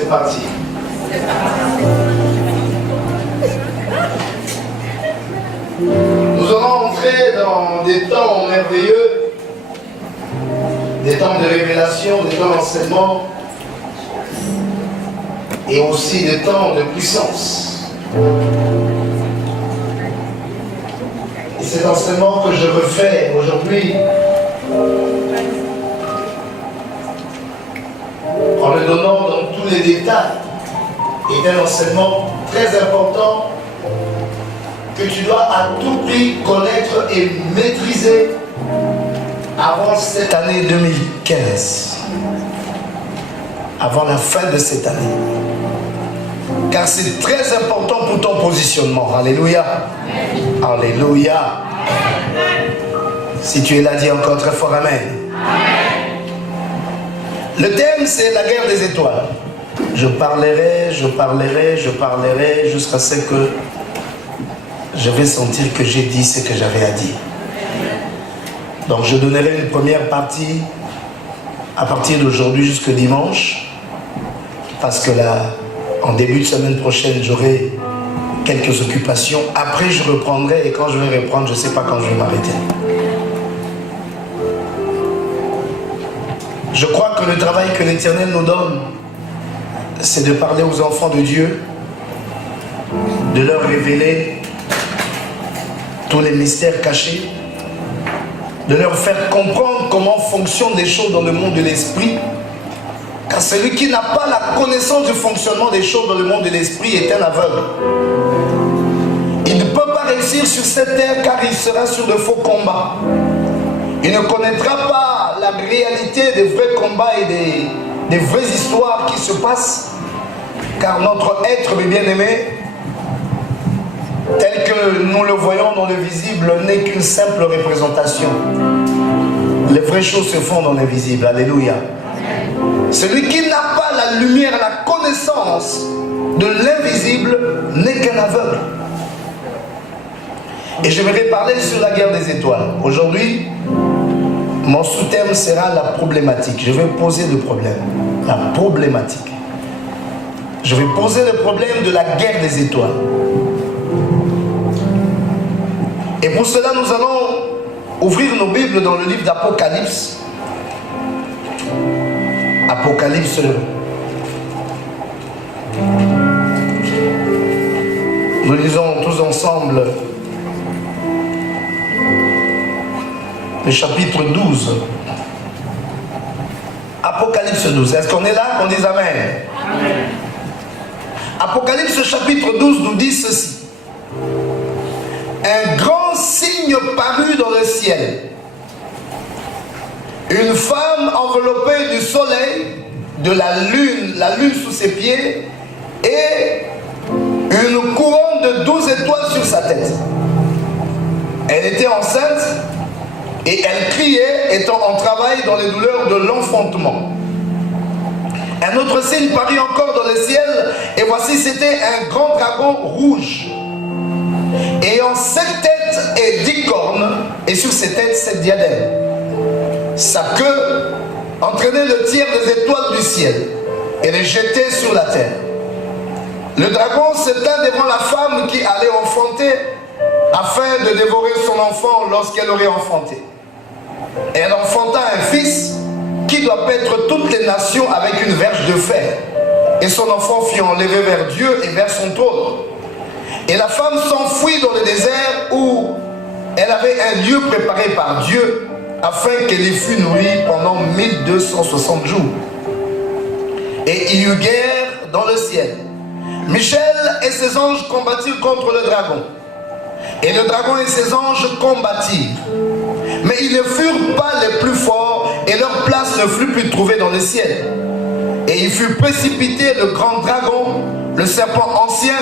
c'est parti. Nous allons entrer dans des temps merveilleux, des temps de révélation, des temps d'enseignement et aussi des temps de puissance. Et cet enseignement que je veux faire aujourd'hui, en le donnant dans tous les détails, est un enseignement très important que tu dois à tout prix connaître et maîtriser avant cette année 2015, avant la fin de cette année. Car c'est très important pour ton positionnement. Alléluia. Alléluia. Si tu es là, dis encore très fort Amen. Le thème, c'est la guerre des étoiles. Je parlerai jusqu'à ce que je vais sentir que j'ai dit ce que j'avais à dire. Donc je donnerai une première partie à partir d'aujourd'hui jusqu'au dimanche, parce que là, en début de semaine prochaine, j'aurai quelques occupations. Après, je reprendrai, et quand je vais reprendre, je ne sais pas quand je vais m'arrêter. Je crois que le travail que l'Éternel nous donne, c'est de parler aux enfants de Dieu, de leur révéler tous les mystères cachés, de leur faire comprendre comment fonctionnent les choses dans le monde de l'esprit. Car celui qui n'a pas la connaissance du fonctionnement des choses dans le monde de l'esprit est un aveugle. Il ne peut pas réussir sur cette terre car il sera sur de faux combats. Il ne connaîtra pas la réalité des vrais combats et des vraies histoires qui se passent. Car notre être bien-aimé, tel que nous le voyons dans le visible, n'est qu'une simple représentation. Les vraies choses se font dans l'invisible. Alléluia. Celui qui n'a pas la lumière, la connaissance de l'invisible n'est qu'un aveugle. Et je vais parler sur la guerre des étoiles. Aujourd'hui, mon sous-thème sera la problématique. Je vais poser le problème. La problématique. Je vais poser le problème de la guerre des étoiles. Et pour cela, nous allons ouvrir nos Bibles dans le livre d'Apocalypse. Apocalypse. Nous lisons tous ensemble le chapitre 12. Apocalypse 12. Est-ce qu'on est là? On dit Amen. Amen. Apocalypse chapitre 12 nous dit ceci. Un grand signe parut dans le ciel. Une femme enveloppée du soleil, de la lune sous ses pieds, et une couronne de 12 étoiles sur sa tête. Elle était enceinte et elle criait, étant en travail dans les douleurs de l'enfantement. Un autre signe parut encore dans le ciel, et voici c'était un grand dragon rouge, ayant 7 têtes et 10 cornes, et sur ses têtes 7 diadèmes. Sa queue entraînait le tiers des étoiles du ciel et les jetait sur la terre. Le dragon se tint devant la femme qui allait enfanter, afin de dévorer son enfant lorsqu'elle aurait enfanté. Elle enfanta un fils qui doit paître toutes les nations avec une verge de fer. Et son enfant fut enlevé vers Dieu et vers son trône. Et la femme s'enfuit dans le désert où elle avait un lieu préparé par Dieu afin qu'elle y fût nourrie pendant 1260 jours. Et il y eut guerre dans le ciel. Michel et ses anges combattirent contre le dragon. Et le dragon et ses anges combattirent. Mais ils ne furent pas les plus forts et leur place ne fut plus trouvée dans le ciel. Et il fut précipité le grand dragon, le serpent ancien,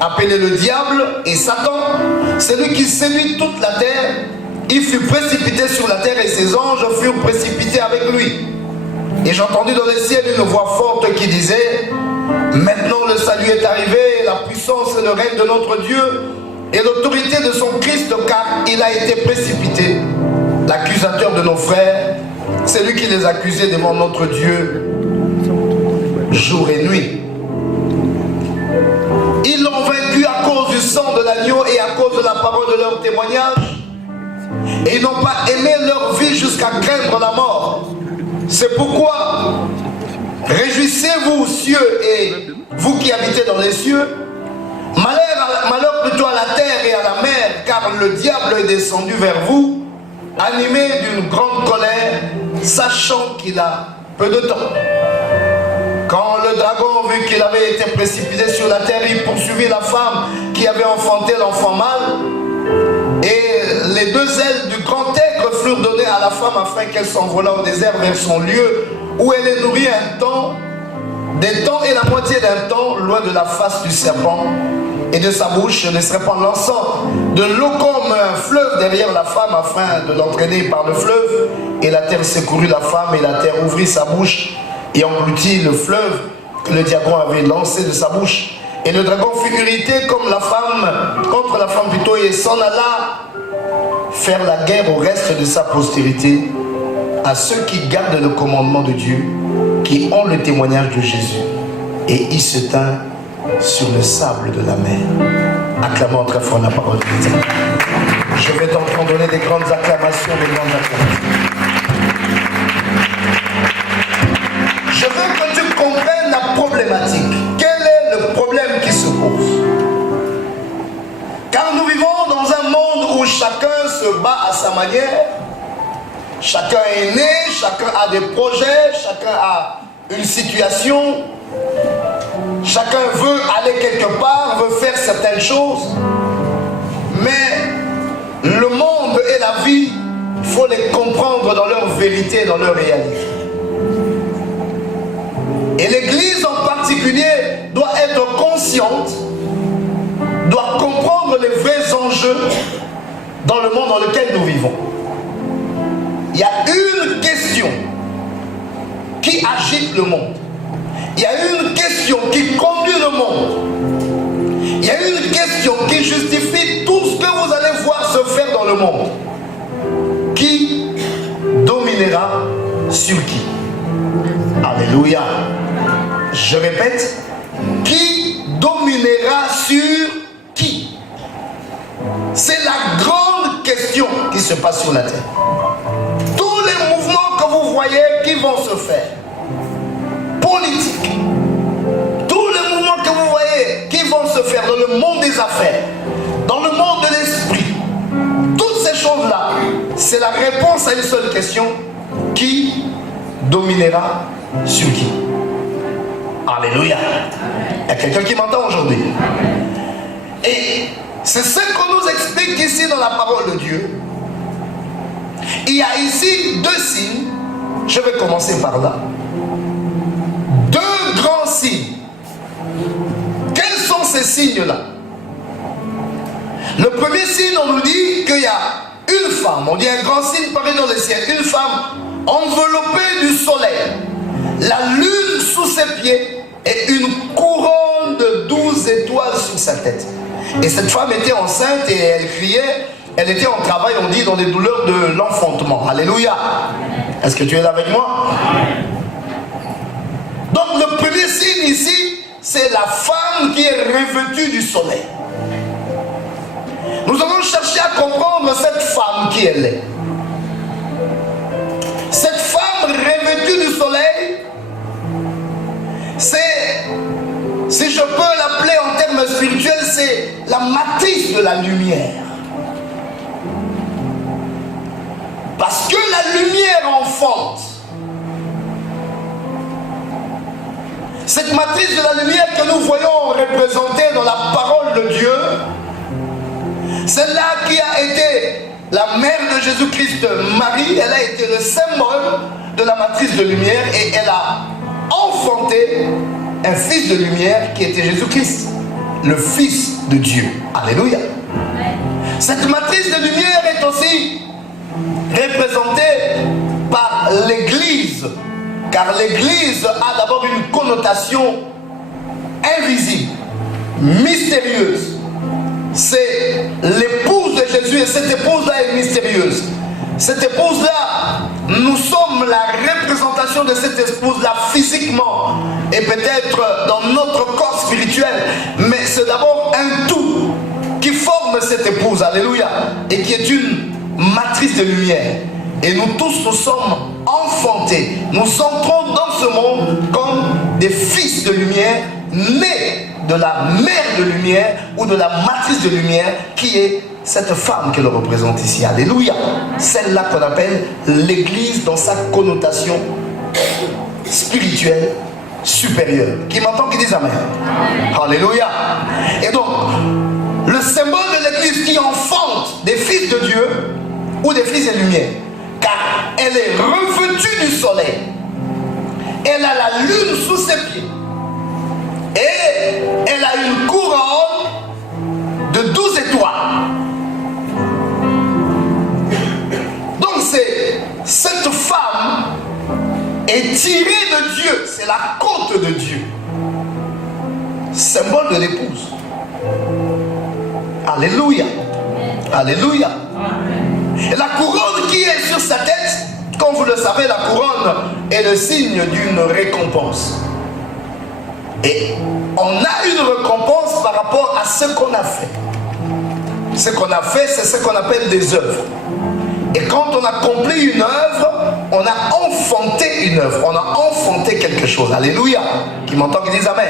appelé le diable et Satan, celui qui séduit toute la terre. Il fut précipité sur la terre et ses anges furent précipités avec lui. Et j'entendis dans le ciel une voix forte qui disait: maintenant le salut est arrivé, la puissance et le règne de notre Dieu et l'autorité de son Christ, car il a été précipité. L'accusateur de nos frères, c'est lui qui les accusait devant notre Dieu jour et nuit. Ils l'ont vaincu à cause du sang de l'agneau et à cause de la parole de leur témoignage. Et ils n'ont pas aimé leur vie jusqu'à craindre la mort. C'est pourquoi, réjouissez-vous, cieux, et vous qui habitez dans les cieux. Malheur plutôt à la terre et à la mer, car le diable est descendu vers vous, animé d'une grande colère, sachant qu'il a peu de temps. Quand le dragon vit qu'il avait été précipité sur la terre, il poursuivit la femme qui avait enfanté l'enfant mâle. Et les deux ailes du grand aigle furent données à la femme afin qu'elle s'envolât au désert vers son lieu, où elle est nourrie un temps, des temps et la moitié d'un temps, loin de la face du serpent. Et de sa bouche laisse répandre l'encens de l'eau comme un fleuve derrière la femme afin de l'entraîner par le fleuve. Et la terre secourut la femme et la terre ouvrit sa bouche et engloutit le fleuve que le dragon avait lancé de sa bouche. Et le dragon fut irrité comme la femme, contre la femme plutôt, et s'en alla faire la guerre au reste de sa postérité, à ceux qui gardent le commandement de Dieu, qui ont le témoignage de Jésus. Et il se tint sur le sable de la mer. Acclamons très fort la parole de Dieu. Je vais donc en donner des grandes acclamations, Je veux que tu comprennes la problématique. Quel est le problème qui se pose? Car nous vivons dans un monde où chacun se bat à sa manière. Chacun est né, chacun a des projets, chacun a une situation. Chacun veut aller quelque part, veut faire certaines choses. Mais le monde et la vie, il faut les comprendre dans leur vérité, dans leur réalité. Et l'Église en particulier doit être consciente, doit comprendre les vrais enjeux dans le monde dans lequel nous vivons. Il y a une question qui agite le monde. Il y a une question qui conduit le monde. Il y a une question qui justifie tout ce que vous allez voir se faire dans le monde. Qui dominera sur qui? Alléluia. Je répète, qui dominera sur qui? C'est la grande question qui se passe sur la terre. Tous les mouvements que vous voyez qui vont se faire, politiques, tous les mouvements que vous voyez qui vont se faire dans le monde des affaires, dans le monde de l'esprit, toutes ces choses-là, c'est la réponse à une seule question: qui dominera sur qui? Alléluia. Il y a quelqu'un qui m'entend aujourd'hui. Et c'est ce qu'on nous explique ici dans la parole de Dieu. Il y a ici deux signes. Je vais commencer par là. Deux grands signes. Quels sont ces signes-là? Le premier signe, on nous dit qu'il y a une femme. On dit un grand signe paru dans le ciel. Une femme enveloppée du soleil. La lune sous ses pieds et une couronne de 12 étoiles sur sa tête. Et cette femme était enceinte et elle criait. Elle était en travail, on dit, dans les douleurs de l'enfantement. Alléluia. Est-ce que tu es là avec moi? Donc le premier signe ici, c'est la femme qui est revêtue du soleil. Nous allons chercher à comprendre cette femme qui elle est. Cette femme revêtue du soleil, c'est, si je peux l'appeler en termes spirituels, c'est la matrice de la lumière. Parce que la lumière enfante. Cette matrice de la lumière que nous voyons représentée dans la parole de Dieu, celle-là qui a été la mère de Jésus-Christ, Marie, elle a été le symbole de la matrice de lumière et elle a enfanté un fils de lumière qui était Jésus-Christ, le Fils de Dieu. Alléluia. Cette matrice de lumière est aussi représentée par l'Église, car l'Église a d'abord une connotation invisible, mystérieuse. C'est l'épouse de Jésus et cette épouse-là est mystérieuse. Cette épouse-là nous sommes la représentation de cette épouse-là physiquement et peut-être dans notre corps spirituel, mais c'est d'abord un tout qui forme cette épouse, alléluia, et qui est une matrice de lumière. Et nous tous, nous sommes enfantés, nous entrons dans ce monde comme des fils de lumière, nés de la mère de lumière ou de la matrice de lumière qui est cette femme que l'on représente ici, alléluia, celle-là qu'on appelle l'église dans sa connotation spirituelle supérieure. Qui m'entend, qui dit amen. Alléluia. Et donc, le symbole de l'église qui enfante des fils de Dieu ou des fils de lumière, car elle est revêtue du soleil, elle a la lune sous ses pieds et elle a une couronne de 12 étoiles. Donc cette femme est tirée de Dieu, c'est la côte de Dieu, symbole de l'épouse. Alléluia. Alléluia. Et la couronne qui est sur sa tête, comme vous le savez, la couronne est le signe d'une récompense. Et on a une récompense par rapport à ce qu'on a fait. Ce qu'on a fait, c'est ce qu'on appelle des œuvres. Et quand on accomplit une œuvre, on a enfanté une œuvre, on a enfanté quelque chose. Alléluia. Qui m'entend, qui dit amen.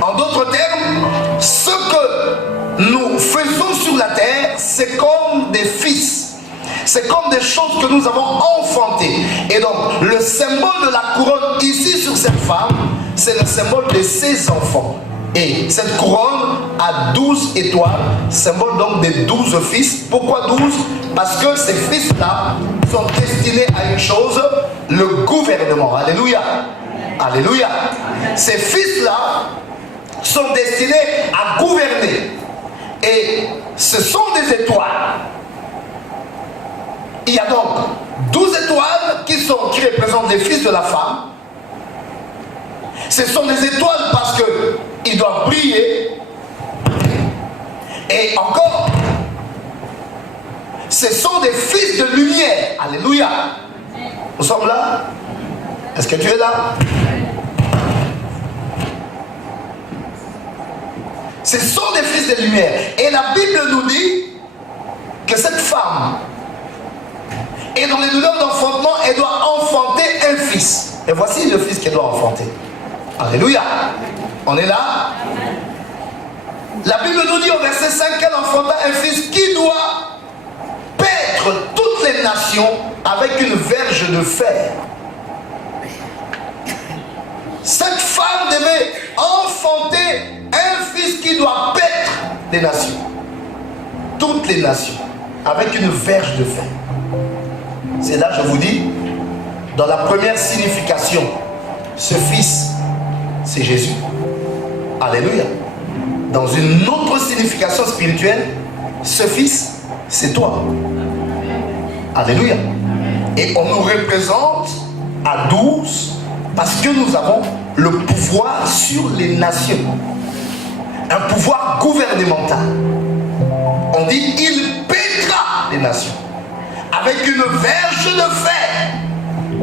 En d'autres termes, ce que nous faisons sur la terre, c'est comme des fils. C'est comme des choses que nous avons enfantées. Et donc, le symbole de la couronne ici sur cette femme, c'est le symbole de ses enfants. Et cette couronne a 12 étoiles, symbole donc des 12 fils. Pourquoi 12? Parce que ces fils-là sont destinés à une chose, le gouvernement. Alléluia. Alléluia. Ces fils-là sont destinés à gouverner. Et ce sont des étoiles. Il y a donc 12 étoiles qui représentent les fils de la femme. Ce sont des étoiles parce qu'ils doivent briller. Et encore, ce sont des fils de lumière. Alléluia. Nous sommes là? Est-ce que tu es là? Ce sont des fils de lumière. Et la Bible nous dit que cette femme, et dans les douleurs d'enfantement, elle doit enfanter un fils. Et voici le fils qu'elle doit enfanter. Alléluia. On est là? La Bible nous dit au verset 5 qu'elle enfanta un fils qui doit paître toutes les nations avec une verge de fer. Cette femme devait enfanter un fils qui doit paître les nations. Toutes les nations. Avec une verge de fer. C'est là, je vous dis, dans la première signification, ce fils, c'est Jésus. Alléluia. Dans une autre signification spirituelle, ce fils, c'est toi. Alléluia. Et on nous représente à 12 parce que nous avons le pouvoir sur les nations. Un pouvoir gouvernemental. On dit, il paîtra les nations. Avec une verge de fer.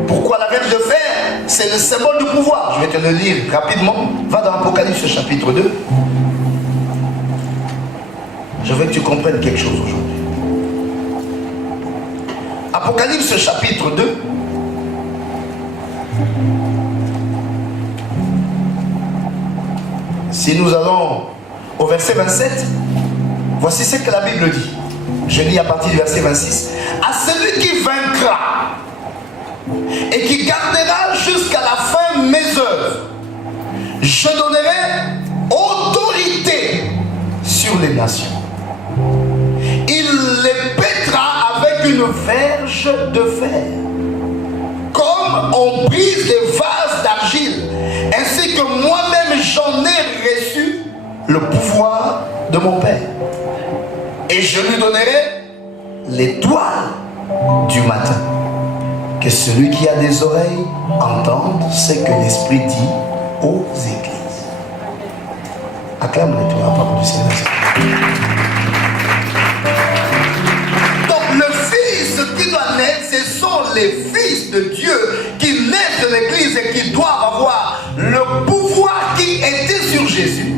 Pourquoi la verge de fer? C'est le symbole du pouvoir. Je vais te le lire rapidement. Va dans Apocalypse chapitre 2. Je veux que tu comprennes quelque chose aujourd'hui. Apocalypse chapitre 2. Si nous allons au verset 27, voici ce que la Bible dit. Je lis à partir du verset 26. À celui qui vaincra et qui gardera jusqu'à la fin mes œuvres, je donnerai autorité sur les nations. Il les paîtra avec une verge de fer, comme on brise des vases d'argile, ainsi que moi-même j'en ai reçu le pouvoir de mon Père. Et je lui donnerai l'étoile du matin. Que celui qui a des oreilles entende ce que l'Esprit dit aux églises. Acclame-le, toi, la parole du Seigneur. Donc le fils qui doit naître, ce sont les fils de de l'Église et qui doivent avoir le pouvoir qui était sur Jésus,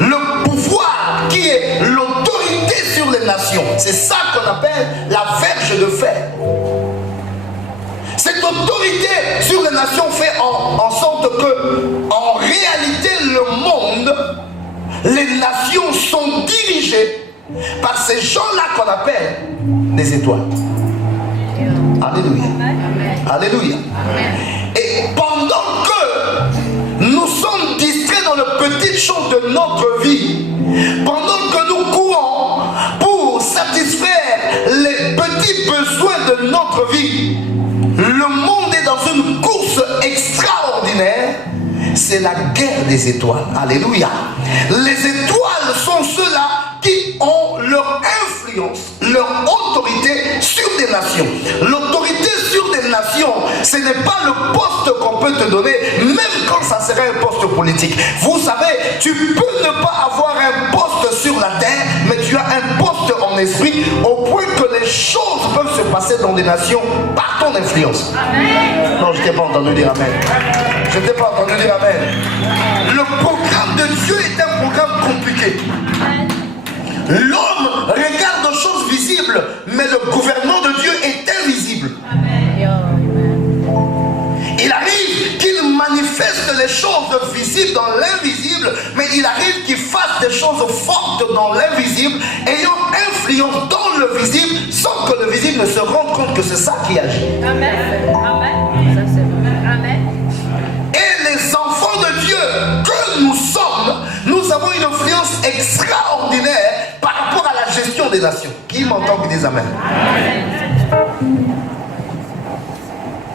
le pouvoir qui est l'autorité sur les nations. C'est ça qu'on appelle la verge de fer. Cette autorité sur les nations fait en sorte que, en réalité, le monde, les nations sont dirigées par ces gens-là qu'on appelle des étoiles. Alléluia. Alléluia. Et pendant que nous sommes distraits dans les petites choses de notre vie, pendant que nous courons pour satisfaire les petits besoins de notre vie, le monde est dans une course extraordinaire. C'est la guerre des étoiles. Alléluia. Les étoiles sont ceux-là qui ont leur influence, leur autorité sur des nations. L'autorité sur des nations, ce n'est pas le poste qu'on peut te donner, même quand ça serait un poste politique. Vous savez, tu peux ne pas avoir un poste sur la terre, mais tu as un poste en esprit, au point que les choses peuvent se passer dans des nations par ton influence. Amen. Non, je ne t'ai pas entendu dire amen. Je ne t'ai pas entendu dire amen. Le programme de Dieu est un programme compliqué. L'homme regarde aux choses visibles, mais le gouvernement de Dieu est invisible. Il arrive qu'il manifeste les choses visibles dans l'invisible, mais il arrive qu'il fasse des choses fortes dans l'invisible, ayant influence dans le visible, sans que le visible ne se rende compte que c'est ça qui agit. Amen. Amen. Ça c'est vrai. Amen. Et les enfants de Dieu que nous sommes, nous avons une influence extraordinaire par rapport à la gestion des nations. Qui m'entend qui dit amen?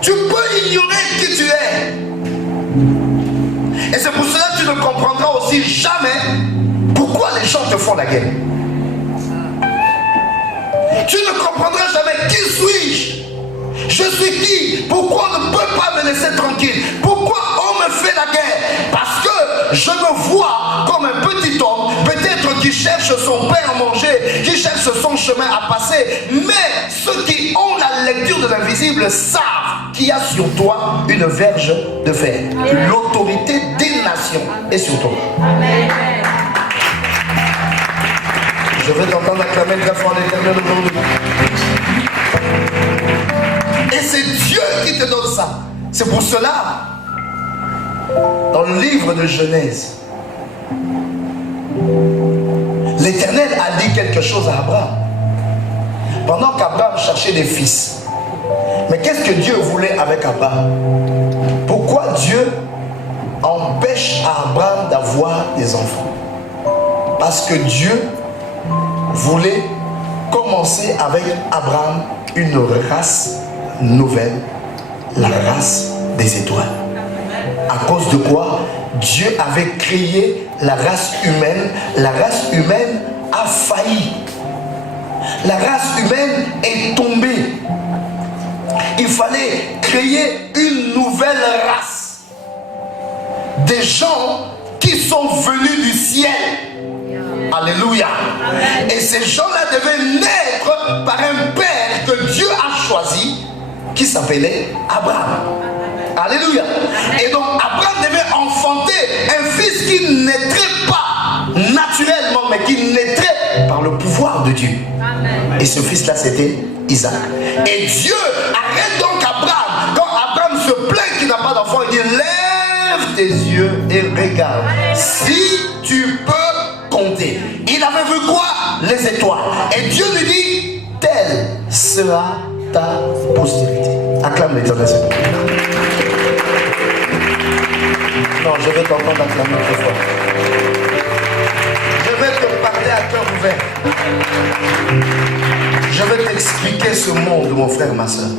Tu peux ignorer qui tu es. Et c'est pour cela que tu ne comprendras aussi jamais pourquoi les gens te font la guerre. Tu ne comprendras jamais qui suis-je. Je suis qui? Pourquoi on ne peut pas me laisser tranquille? Pourquoi on me fait la guerre? Parce que je me vois comme un petit homme, peut-être qui cherche son pain à manger, qui cherche son chemin à passer. Mais ceux qui ont la lecture de l'invisible savent qu'il y a sur toi une verge de fer. L'autorité des nations est sur toi. Amen. Je vais t'entendre acclamer très fort l'Éternel aujourd'hui. Et c'est Dieu qui te donne ça. C'est pour cela, dans le livre de Genèse, l'Éternel a dit quelque chose à Abraham. Pendant qu'Abraham cherchait des fils. Mais qu'est-ce que Dieu voulait avec Abraham? Pourquoi Dieu empêche à Abraham d'avoir des enfants? Parce que Dieu voulait commencer avec Abraham une race nouvelle, la race des étoiles. À cause de quoi? Dieu avait créé la race humaine. La race humaine a failli. La race humaine est tombée. Il fallait créer une nouvelle race. Des gens qui sont venus du ciel. Alléluia. Et ces gens-là devaient naître par un père que Dieu a choisi, qui s'appelait Abraham. Alléluia. Et donc Abraham devait enfanter un fils qui naîtrait pas naturellement, mais qui naîtrait par le pouvoir de Dieu. Et ce fils-là, c'était Isaac. Et Dieu arrête donc Abraham. Quand Abraham se plaint qu'il n'a pas d'enfant, il dit: lève tes yeux et regarde. Si tu peux compter. Il avait vu quoi? Les étoiles. Et Dieu lui dit: telle sera ta postérité. Acclame l'Éternel. Non, je vais t'entendre acclamer très fort. Je vais te parler à cœur ouvert. Je vais t'expliquer ce monde, mon frère, ma soeur.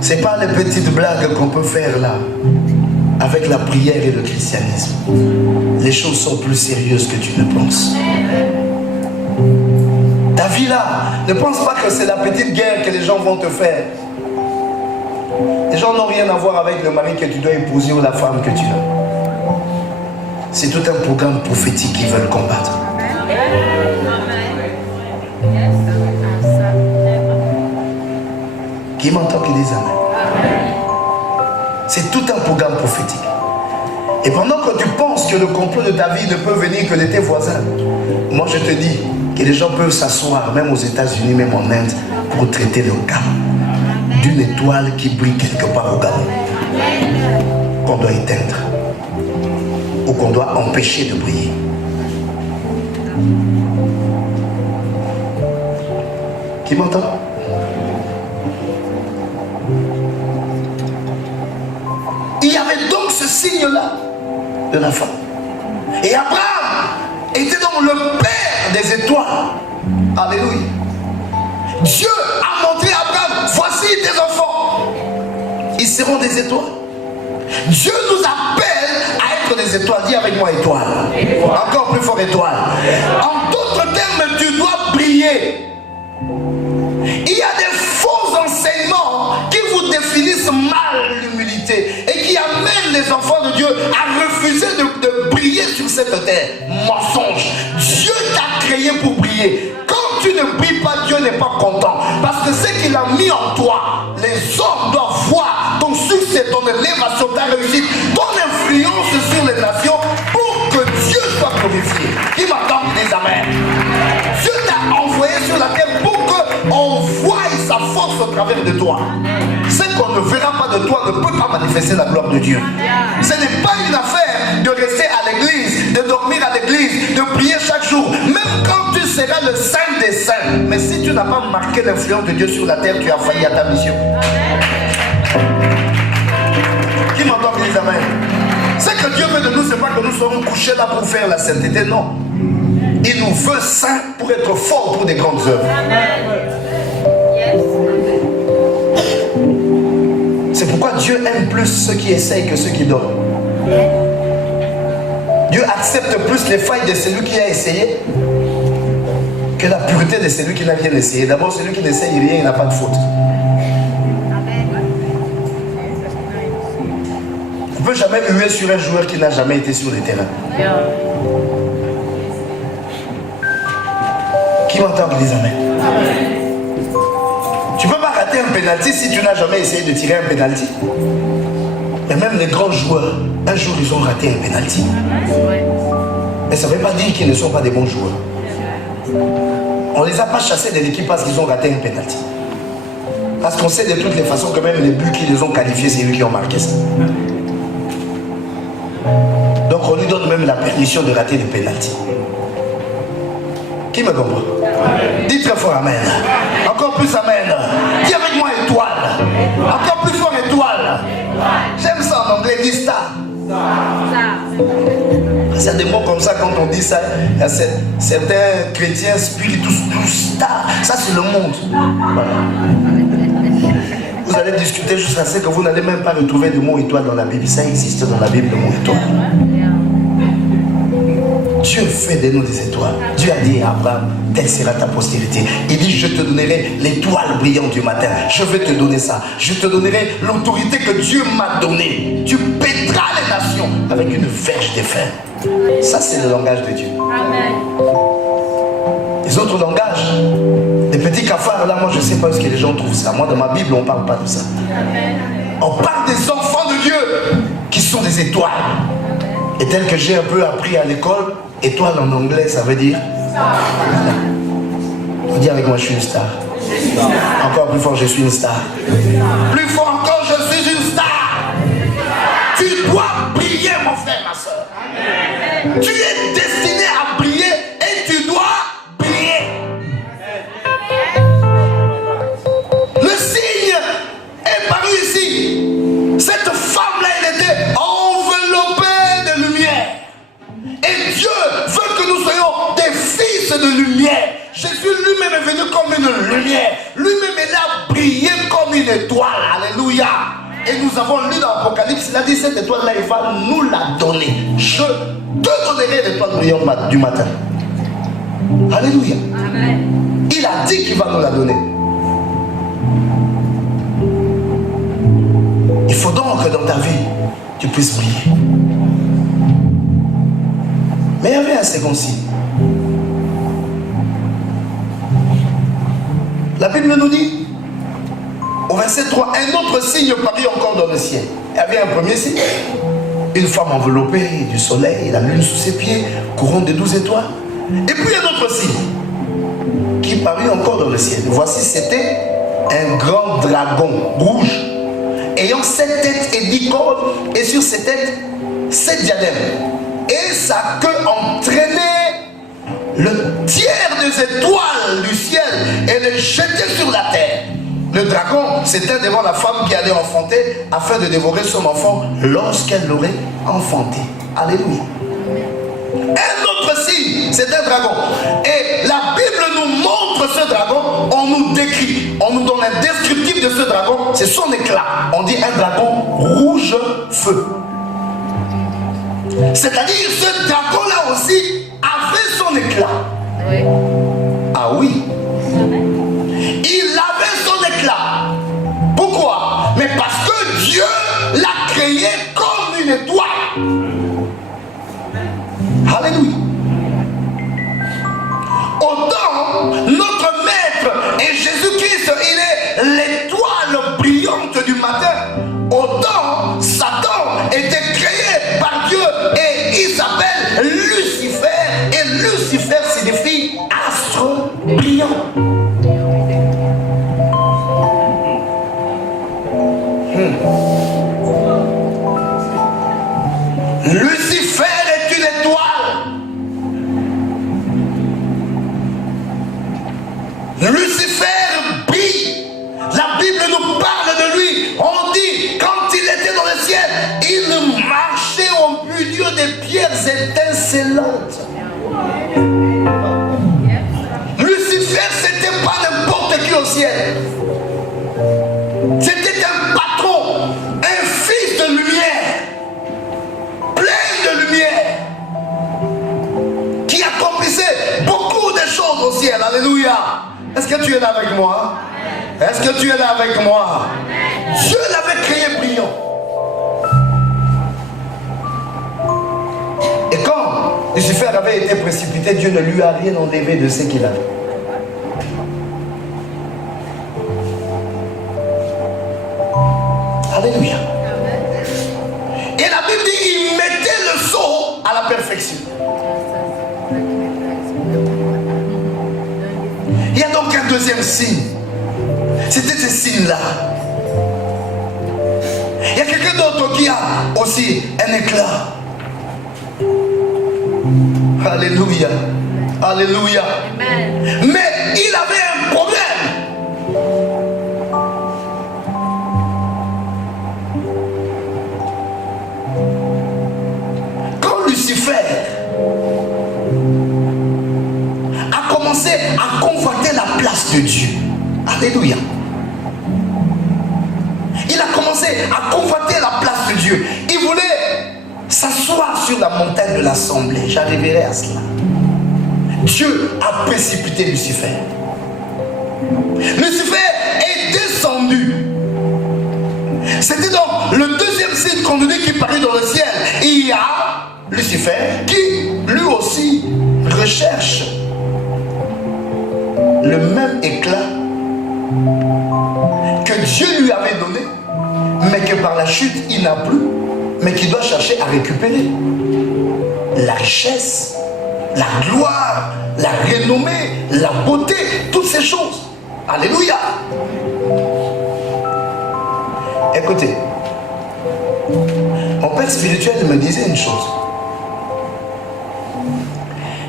Ce n'est pas les petites blagues qu'on peut faire là, avec la prière et le christianisme. Les choses sont plus sérieuses que tu ne penses. Ta vie là, ne pense pas que c'est la petite guerre que les gens vont te faire. Les gens n'ont rien à voir avec le mari que tu dois épouser ou la femme que tu as. C'est tout un programme prophétique qu'ils veulent combattre. Qui m'entend qui dit amen? tout un programme prophétique. Et pendant que tu penses que le complot de ta vie ne peut venir que de tes voisins, moi je te dis que les gens peuvent s'asseoir, même aux États-Unis, même en Inde, pour traiter le cas d'une étoile qui brille quelque part au Gabon, qu'on doit éteindre ou qu'on doit empêcher de briller. Qui m'entend? Il y avait donc ce signe-là de la femme. Et Abraham était donc le père des étoiles. Alléluia. Dieu a montré à Abraham, voici tes enfants. Ils seront des étoiles. Dieu nous appelle à être des étoiles. Dis avec moi étoile. Encore plus fort étoile. En d'autres termes, tu dois briller. Il y a des faux enseignements qui vous définissent mal l'humilité et qui amènent les enfants de Dieu à refuser de briller sur cette terre. Mensonge. Dieu t'a créé pour briller. Quand tu ne brilles pas, Dieu n'est pas content. Parce que ce qu'il a mis en toi, les hommes doivent voir ton succès, ton élévation, ta réussite, ton influence sur les nations pour que Dieu soit glorifié. Qui m'entend, dis amen. Dieu t'a envoyé sur la terre pour qu'on voie sa force au travers de toi. Ce qu'on ne verra pas de toi ne peut pas manifester la gloire de Dieu. Ce n'est pas une affaire de rester à l'église, de dormir à l'église, de prier chaque jour, même quand tu seras le saint des saints. Mais si tu n'as pas marqué l'influence de Dieu sur la terre, tu as failli à ta mission. Qui m'entend, dis amen. Ce que Dieu veut de nous, ce n'est pas que nous serons couchés là pour faire la sainteté, non. Il nous veut saints pour être forts pour des grandes œuvres. C'est pourquoi Dieu aime plus ceux qui essayent que ceux qui donnent. Dieu accepte plus les failles de celui qui a essayé que la pureté de celui qui n'a rien essayé. D'abord, celui qui n'essaye rien, il n'a pas de faute. On ne peut jamais huer sur un joueur qui n'a jamais été sur le terrain. Qui m'entend, dis amen. Tu ne peux pas rater un pénalty si tu n'as jamais essayé de tirer un pénalty. Et même les grands joueurs, un jour ils ont raté un pénalty. Mais ça ne veut pas dire qu'ils ne sont pas des bons joueurs. On ne les a pas chassés de l'équipe parce qu'ils ont raté un pénalty. Parce qu'on sait de toutes les façons que même les buts qui les ont qualifiés, c'est eux qui ont marqué ça. Donc on lui donne même la permission de rater le pénalty. Qui me comprend? Dis très fort amen. Encore plus amen. Dis avec moi étoile. Encore plus fort étoile. J'aime ça en anglais, dis star. C'est des mots comme ça, quand on dit ça, il y a certains chrétiens spirituels, star. Ça c'est le monde. Voilà. Vous allez discuter jusqu'à ce que vous n'allez même pas retrouver le mot étoile dans la Bible. Ça existe dans la Bible, le mot étoile. Dieu fait de nous des étoiles. Dieu a dit à Abraham, telle sera ta postérité. Il dit, je te donnerai l'étoile brillante du matin. Je vais te donner ça. Je te donnerai l'autorité que Dieu m'a donnée. Tu pèteras les nations avec une verge de fer. Ça, c'est le langage de Dieu. Amen. Les autres langages, les petits cafards, là, moi, je ne sais pas où est-ce que les gens trouvent ça. Moi, dans ma Bible, on ne parle pas de ça. Amen. On parle des enfants de Dieu qui sont des étoiles. Et tel que j'ai un peu appris à l'école, étoile en anglais, ça veut dire star. On dit avec moi, je suis une star. Encore plus fort, je suis une star. Plus fort encore, je suis une star. Tu dois briller, mon frère, ma soeur. Tu es destiné à briller et tu dois briller. Le signe est paru ici. Cette femme-là, elle était enveloppée de lumière. Et Dieu veut que nous soyons des fils de lumière. Jésus lui-même est venu comme une lumière. Lui-même est là briller comme une étoile. Alléluia. Et nous avons lu dans l'Apocalypse, il a dit cette étoile-là, il va nous la donner. Je te donnerai l'étoile brillante du matin. Alléluia. Amen. Il a dit qu'il va nous la donner. Il faut donc que dans ta vie, tu puisses briller. Mais il y avait un second signe. La Bible nous dit, au verset 3, un autre signe parut encore dans le ciel. Il y avait un premier signe. Une femme enveloppée du soleil, la lune sous ses pieds, couronne de 12 étoiles. Et puis un autre signe qui parut encore dans le ciel. Voici, c'était un grand dragon rouge, ayant 7 têtes et 10 cornes, et sur ses têtes 7 diadèmes. Et sa queue entraînait le tiers des étoiles du ciel et les jetait sur la terre. Le dragon s'était devant la femme qui allait enfanter afin de dévorer son enfant lorsqu'elle l'aurait enfanté. Alléluia. Un autre signe, c'est un dragon. Et la Bible nous montre ce dragon, on nous décrit, on nous donne un descriptif de ce dragon, c'est son éclat. On dit un dragon rouge feu. C'est-à-dire ce dragon-là aussi avait son éclat. Oui. Ah oui. Il avait son éclat. Pourquoi? Mais parce que Dieu l'a créé comme une étoile. Alléluia. Autant notre maître et Jésus-Christ, il est l'étoile brillante du matin. Autant Satan était créé par Dieu et il s'appelle Lucifer. Et Lucifer signifie astre brillant. Lucifer est une étoile. Lucifer brille. La Bible nous parle de lui. On dit, quand il était dans le ciel, il marchait au milieu des pierres étincelantes. Lucifer, c'était pas n'importe qui au ciel. C'était un patron, un fils de lumière, plein de lumière, qui accomplissait beaucoup de choses au ciel. Alléluia. Est-ce que tu es là avec moi? Est-ce que tu es là avec moi? Dieu l'avait créé brillant. Et quand Lucifer avait été précipité, Dieu ne lui a rien enlevé de ce qu'il avait. Alléluia. Et la Bible dit, il mettait le sceau à la perfection. Il y a donc un deuxième signe. C'était ce signe-là. Il y a quelqu'un d'autre qui a aussi un éclat. Alléluia. Alléluia. Amen. Mais il avait un problème. Quand Lucifer a commencé à convoiter la place de Dieu. Alléluia. Il a commencé à convoiter la place de Dieu. Il voulait s'asseoir sur la montagne de l'assemblée. J'arriverai à cela. Dieu a précipité Lucifer. Lucifer est descendu. C'était donc le deuxième signe qu'on nous dit qui parut dans le ciel. Et il y a Lucifer qui lui aussi recherche le même éclat que Dieu lui avait donné, mais que par la chute il n'a plus, mais qu'il doit chercher à récupérer. La richesse, la gloire, la renommée, la beauté, toutes ces choses. Alléluia. Écoutez, mon père spirituel me disait une chose.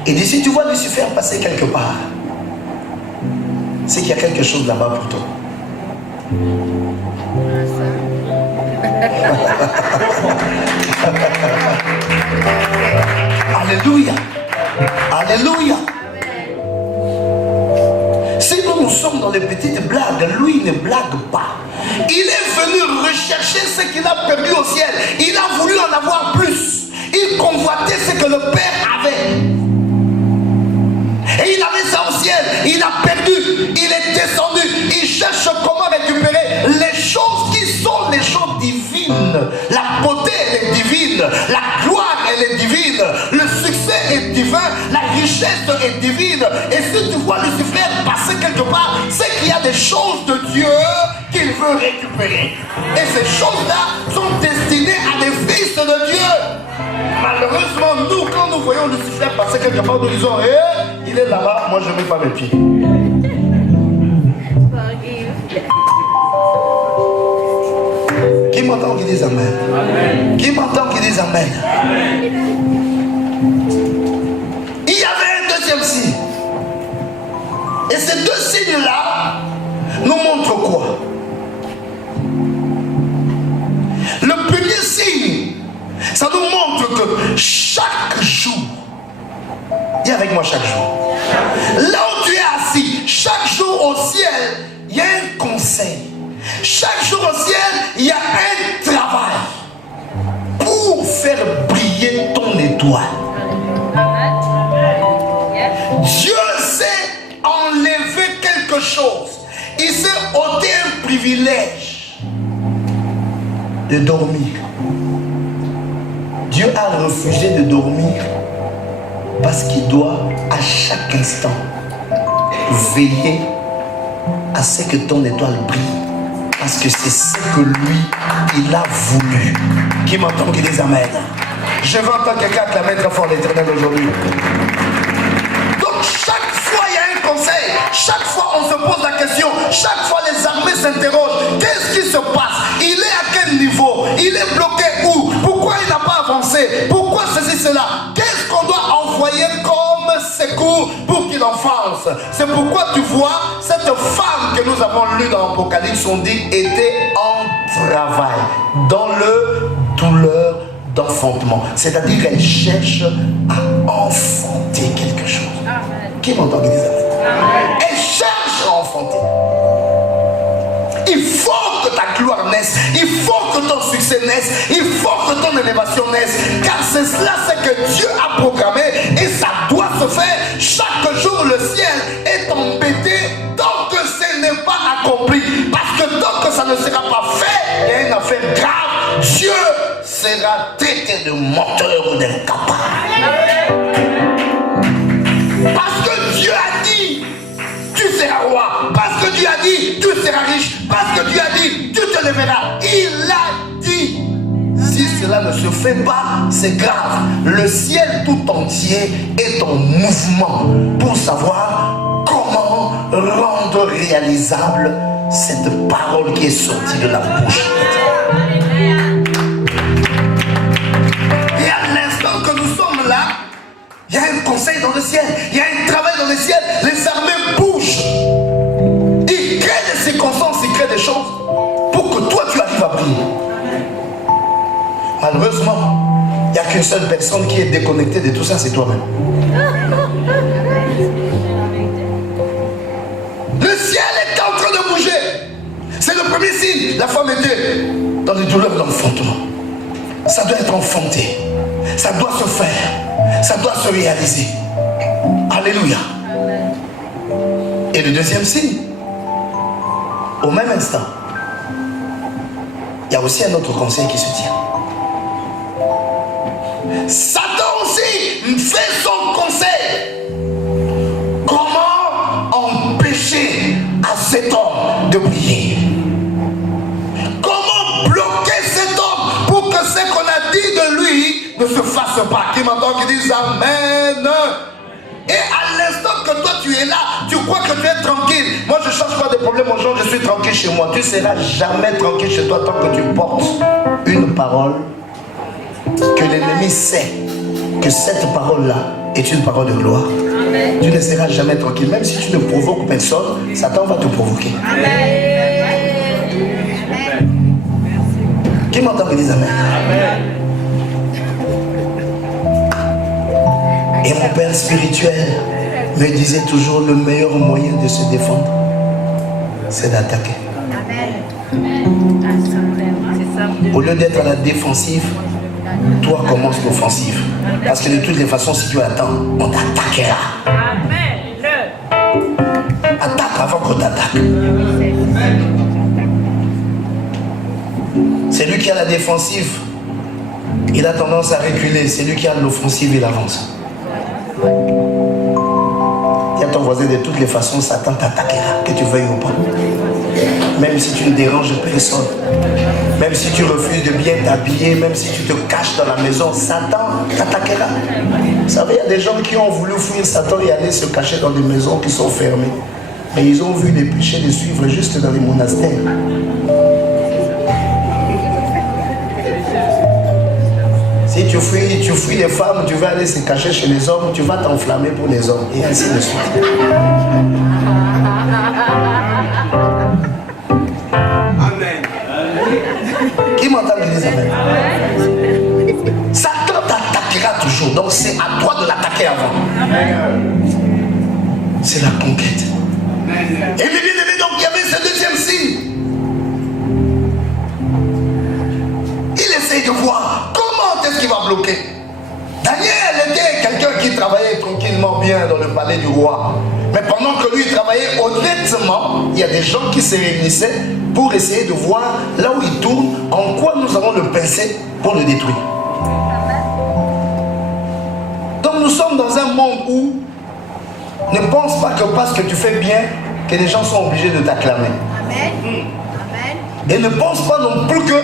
Il dit, si tu vois Lucifer passer quelque part, c'est qu'il y a quelque chose là-bas pour toi. Alléluia. Alléluia. Si nous sommes dans les petites blagues, lui ne blague pas. Il est venu rechercher ce qu'il a perdu au ciel. Il a voulu en avoir plus. Il convoitait ce que le Père avait. Et il avait ça au ciel. Il a perdu. Il est descendu. Il cherche comment récupérer les choses qui sont les choses divines. La beauté, elle est divine. La gloire, elle est divine. Le succès est divin. La richesse est divine. Et si tu vois Lucifer passer quelque part, c'est qu'il y a des choses de Dieu qu'il veut récupérer. récupérer. Et ces choses-là sont destinées à des fils de Dieu. Malheureusement, nous, quand nous voyons Lucifer passer quelque part, nous disons, il est là-bas, moi je ne mets pas mes pieds. Qui m'entend qui dise Amen? Amen. Qui m'entend qui dise Amen? Amen. Il y avait un deuxième signe. Et ces deux signes-là nous montrent quoi? Le premier signe, ça nous montre que chaque jour, dis avec moi chaque jour, là où tu es assis, chaque jour au ciel, il y a un conseil. Chaque jour au ciel, il y a un travail pour faire briller ton étoile. Dieu sait enlever quelque chose. Il s'est ôté un privilège de dormir. Dieu a refusé de dormir parce qu'il doit à chaque instant veiller à ce que ton étoile brille. Parce que c'est ce que lui, il a voulu. Qui m'entend, qui dit Amen? Je veux entendre quelqu'un acclamer très fort l'Éternel aujourd'hui. Donc chaque fois il y a un conseil. Chaque fois on se pose la question. Chaque fois les armées s'interrogent. Qu'est-ce qui se passe? Il est à quel niveau? Il est bloqué où? Pourquoi il n'a pas avancé? Pourquoi ceci, cela? Qu'est-ce qu'on doit envoyer comme secours pour qu'il enfonce? C'est pourquoi tu vois cette femme que nous avons lue dans l'Apocalypse, on dit, était en travail, dans le douleur d'enfantement. C'est-à-dire qu'elle cherche à enfanter quelque chose. Amen. Qui m'entend qui dit Amen? Elle cherche à enfanter. Il faut que ta gloire naisse, il faut que ton succès naisse, il faut que ton élévation naisse, car c'est cela ce que Dieu a programmé et ça doit se faire. Chaque jour le ciel est embêté tant que ce n'est pas accompli, parce que tant que ça ne sera pas fait, il y a une affaire grave. Dieu sera traité de menteur ou d'incapable. Parce que Dieu a dit, tu seras roi. Parce que Dieu a dit, tu seras riche. Parce que Dieu a dit, tu te lèveras. Il a dit. Si cela ne se fait pas, c'est grave. Le ciel tout entier est en mouvement pour savoir comment rendre réalisable cette parole qui est sortie de la bouche. Et à l'instant que nous sommes là, il y a un conseil dans le ciel, il y a un travail dans le ciel, les armées bougent. Ils créent des circonstances, ils créent des choses pour que toi tu arrives à briller. Malheureusement, il n'y a qu'une seule personne qui est déconnectée de tout ça, c'est toi-même. Le ciel est en train de bouger. C'est le premier signe. La femme était dans des douleurs d'enfantement. Ça doit être enfanté. Ça doit se faire. Ça doit se réaliser. Alléluia. Et le deuxième signe, au même instant, il y a aussi un autre conseil qui se tient. Satan aussi fait son conseil. Comment empêcher à cet homme de briller? Comment bloquer cet homme pour que ce qu'on a dit de lui ne se fasse pas? Qui m'entend, qui dit Amen? Et à l'instant que toi tu es là, tu crois que tu es tranquille. Moi je ne cherche pas de problème aux gens, je suis tranquille chez moi. Tu ne seras jamais tranquille chez toi tant que tu portes une parole que l'ennemi sait que cette parole-là est une parole de gloire. Amen. Tu ne seras jamais tranquille. Même si tu ne provoques personne, Satan va te provoquer. Amen. Qui m'entend qui dit Amen? Amen. Et mon père spirituel me disait toujours, le meilleur moyen de se défendre, c'est d'attaquer. Au lieu d'être à la défensive, toi commence l'offensive. Parce que de toutes les façons, si tu attends, on t'attaquera. Attaque avant qu'on t'attaque. C'est lui qui a la défensive, il a tendance à reculer. C'est lui qui a l'offensive, il avance. Il y a ton voisin, de toutes les façons, Satan t'attaquera, que tu veuilles ou pas. Même si tu ne déranges personne, même si tu refuses de bien t'habiller, même si tu te caches dans la maison, Satan t'attaquera. Vous savez, il y a des gens qui ont voulu fuir Satan et aller se cacher dans des maisons qui sont fermées. Mais ils ont vu les péchés les suivre juste dans les monastères. Si tu fuis les femmes, tu vas aller se cacher chez les hommes, tu vas t'enflammer pour les hommes. Et ainsi de suite. Qui m'entend dire amen? Satan t'attaquera toujours. Donc c'est à toi de l'attaquer avant. C'est la conquête. Et mes bien-aimés, donc il y avait ce deuxième signe. Il essaye de voir comment est-ce qu'il va bloquer. Daniel était quelqu'un qui travaillait tranquillement bien dans le palais du roi. Mais pendant que lui travaillait honnêtement, il y a des gens qui se réunissaient pour essayer de voir là où il tourne, en quoi nous allons le pincer pour le détruire. Donc nous sommes dans un monde où ne pense pas que parce que tu fais bien, que les gens sont obligés de t'acclamer. Amen. Et ne pense pas non plus que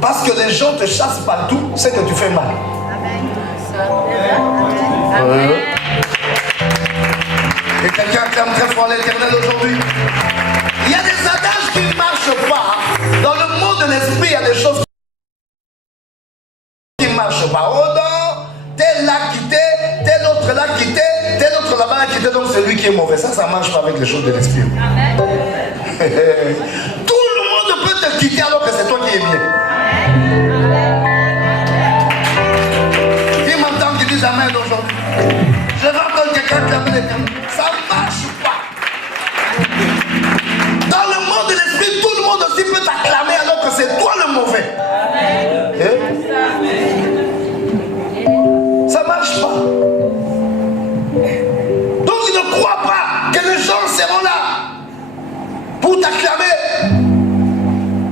parce que les gens te chassent partout, c'est que tu fais mal. Amen. Et quelqu'un acclame très fort l'Éternel aujourd'hui. Il y a des adages qui ne marchent pas. Dans le monde de l'esprit, il y a des choses qui ne marchent pas. Oh non, tel l'a quitté, tel autre l'a quitté, tel autre là-bas l'a quitté, donc c'est lui qui est mauvais. Ça ne marche pas avec les choses de l'esprit. Tout le monde peut te quitter alors que c'est toi qui es bien. Qui m'entend qui dit amen aujourd'hui? Je vais entendre quelqu'un clamer l'Éternel. Ça ne marche pas. Dans le monde de l'esprit, tout le monde aussi peut t'acclamer alors que c'est toi le mauvais. Ça ne marche pas. Donc ne crois pas que les gens seront là pour t'acclamer.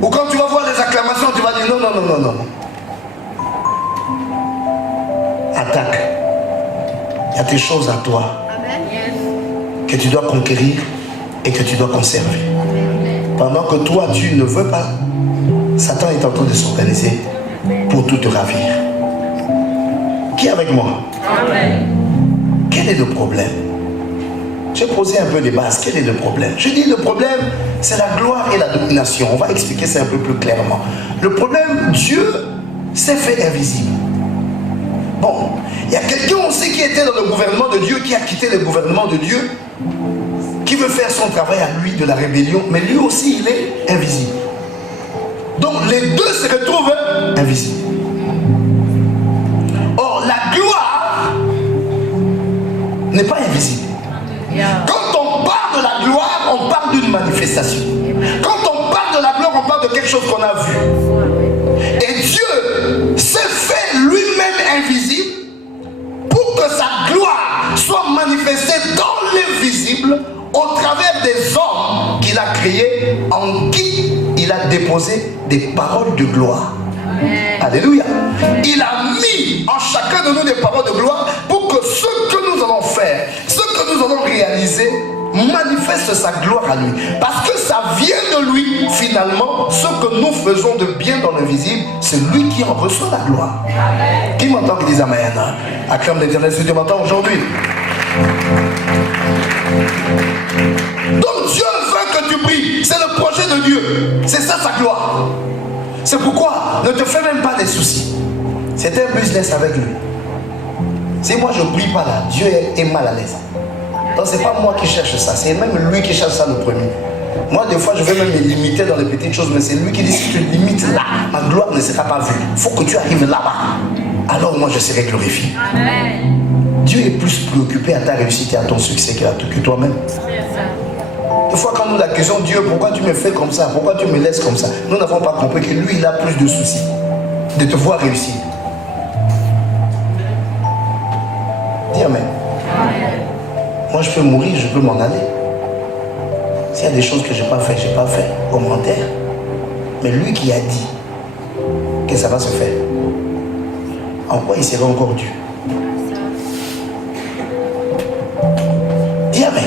Ou quand tu vas voir les acclamations, tu vas dire non, non, non, non, non. Attaque. Il y a des choses à toi que tu dois conquérir et que tu dois conserver. Pendant que toi, tu ne veux pas, Satan est en train de s'organiser pour tout te ravir. Qui est avec moi? Amen. Quel est le problème? J'ai posé un peu les bases. Quel est le problème? Je dis le problème, c'est la gloire et la domination. On va expliquer ça un peu plus clairement. Le problème, Dieu s'est fait invisible. Bon, il y a quelqu'un aussi qui était dans le gouvernement de Dieu, qui a quitté le gouvernement de Dieu, qui veut faire son travail à lui de la rébellion, mais lui aussi il est invisible. Donc les deux se retrouvent invisibles. Or la gloire n'est pas invisible. Quand on parle de la gloire, on parle d'une manifestation. Quand on parle de la gloire, on parle de quelque chose qu'on a vu. Et Dieu s'est fait lui-même invisible pour que sa gloire soit manifestée dans l'invisible au travers des hommes qu'il a créés, en qui il a déposé des paroles de gloire. Alléluia. Il a mis en chacun de nous des paroles de gloire pour que ce que nous allons faire, ce que nous allons réaliser, manifeste sa gloire à lui. Parce que ça vient de lui, finalement, ce que nous faisons de bien dans l'invisible, c'est lui qui en reçoit la gloire. Amen. Qui m'entend qui dit amen? Acclame l'Éternel si tu m'entends aujourd'hui. Donc Dieu veut que tu pries. C'est le projet de Dieu. C'est ça sa gloire. C'est pourquoi ne te fais même pas des soucis. C'est un business avec lui. Si moi je ne prie pas là, Dieu est mal à l'aise. Donc c'est pas moi qui cherche ça, c'est même lui qui cherche ça le premier. Moi des fois je vais même me limiter dans les petites choses, mais c'est lui qui dit si tu limites là, ma gloire ne sera pas vue. Il faut que tu arrives là-bas. Alors moi je serai glorifié. Amen. Dieu est plus préoccupé à ta réussite et à ton succès que toi-même. Des fois quand nous l'accusons, Dieu, pourquoi tu me fais comme ça? Pourquoi tu me laisses comme ça? Nous n'avons pas compris que lui il a plus de soucis de te voir réussir. Dis amen. Moi je peux mourir, je peux m'en aller. S'il y a des choses que je n'ai pas fait, je n'ai pas fait. Commentaire. Mais lui qui a dit que ça va se faire, en quoi il sera encore Dieu? Dis amen.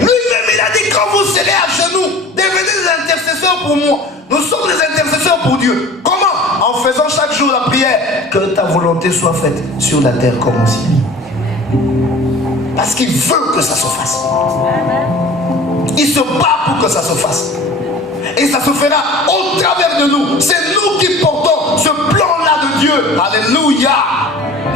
Lui-même il a dit quand vous serez à genoux devant devenez des intercesseurs pour moi. Nous sommes des intercesseurs pour Dieu. Comment? En faisant chaque jour la prière. Que ta volonté soit faite sur la terre comme au ciel. Parce qu'il veut que ça se fasse. Il se bat pour que ça se fasse. Et ça se fera au travers de nous. C'est nous qui portons ce plan-là de Dieu. Alléluia.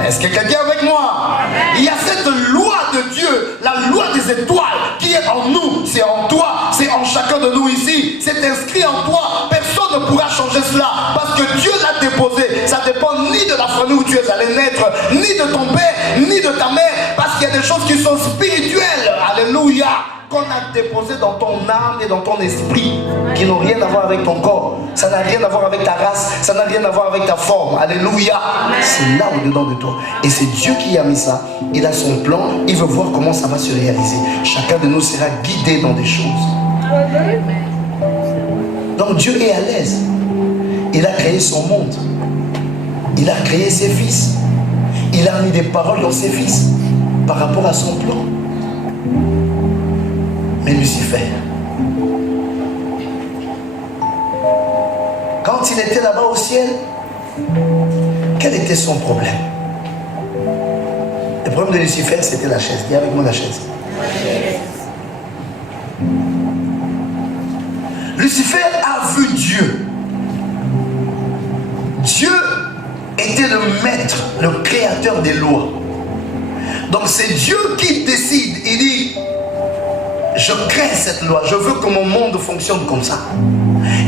Est-ce que quelqu'un est avec moi? Il y a cette loi de Dieu, la loi des étoiles qui est en nous. C'est en toi, c'est en chacun de nous ici. C'est inscrit en toi. Personne ne pourra changer cela. Parce que Dieu l'a déposé. Ça ne dépend ni de la famille où tu es allé naître, ni de ton père, ni de ta mère. Parce qu'il y a des choses qui sont spirituelles. Alléluia. Qu'on a déposé dans ton âme et dans ton esprit, qui n'ont rien à voir avec ton corps. Ça n'a rien à voir avec ta race, ça n'a rien à voir avec ta forme. Alléluia. C'est là au-dedans de toi. Et c'est Dieu qui a mis ça. Il a son plan, il veut voir comment ça va se réaliser. Chacun de nous sera guidé dans des choses. Donc Dieu est à l'aise. Il a créé son monde. Il a créé ses fils. Il a mis des paroles dans ses fils par rapport à son plan. Mais Lucifer, quand il était là-bas au ciel, quel était son problème? Le problème de Lucifer, c'était la chaise. Dis avec moi la chaise. Lucifer a vu Dieu. Dieu était le maître, le créateur des lois. Donc c'est Dieu qui décide. Il dit: je crée cette loi, je veux que mon monde fonctionne comme ça.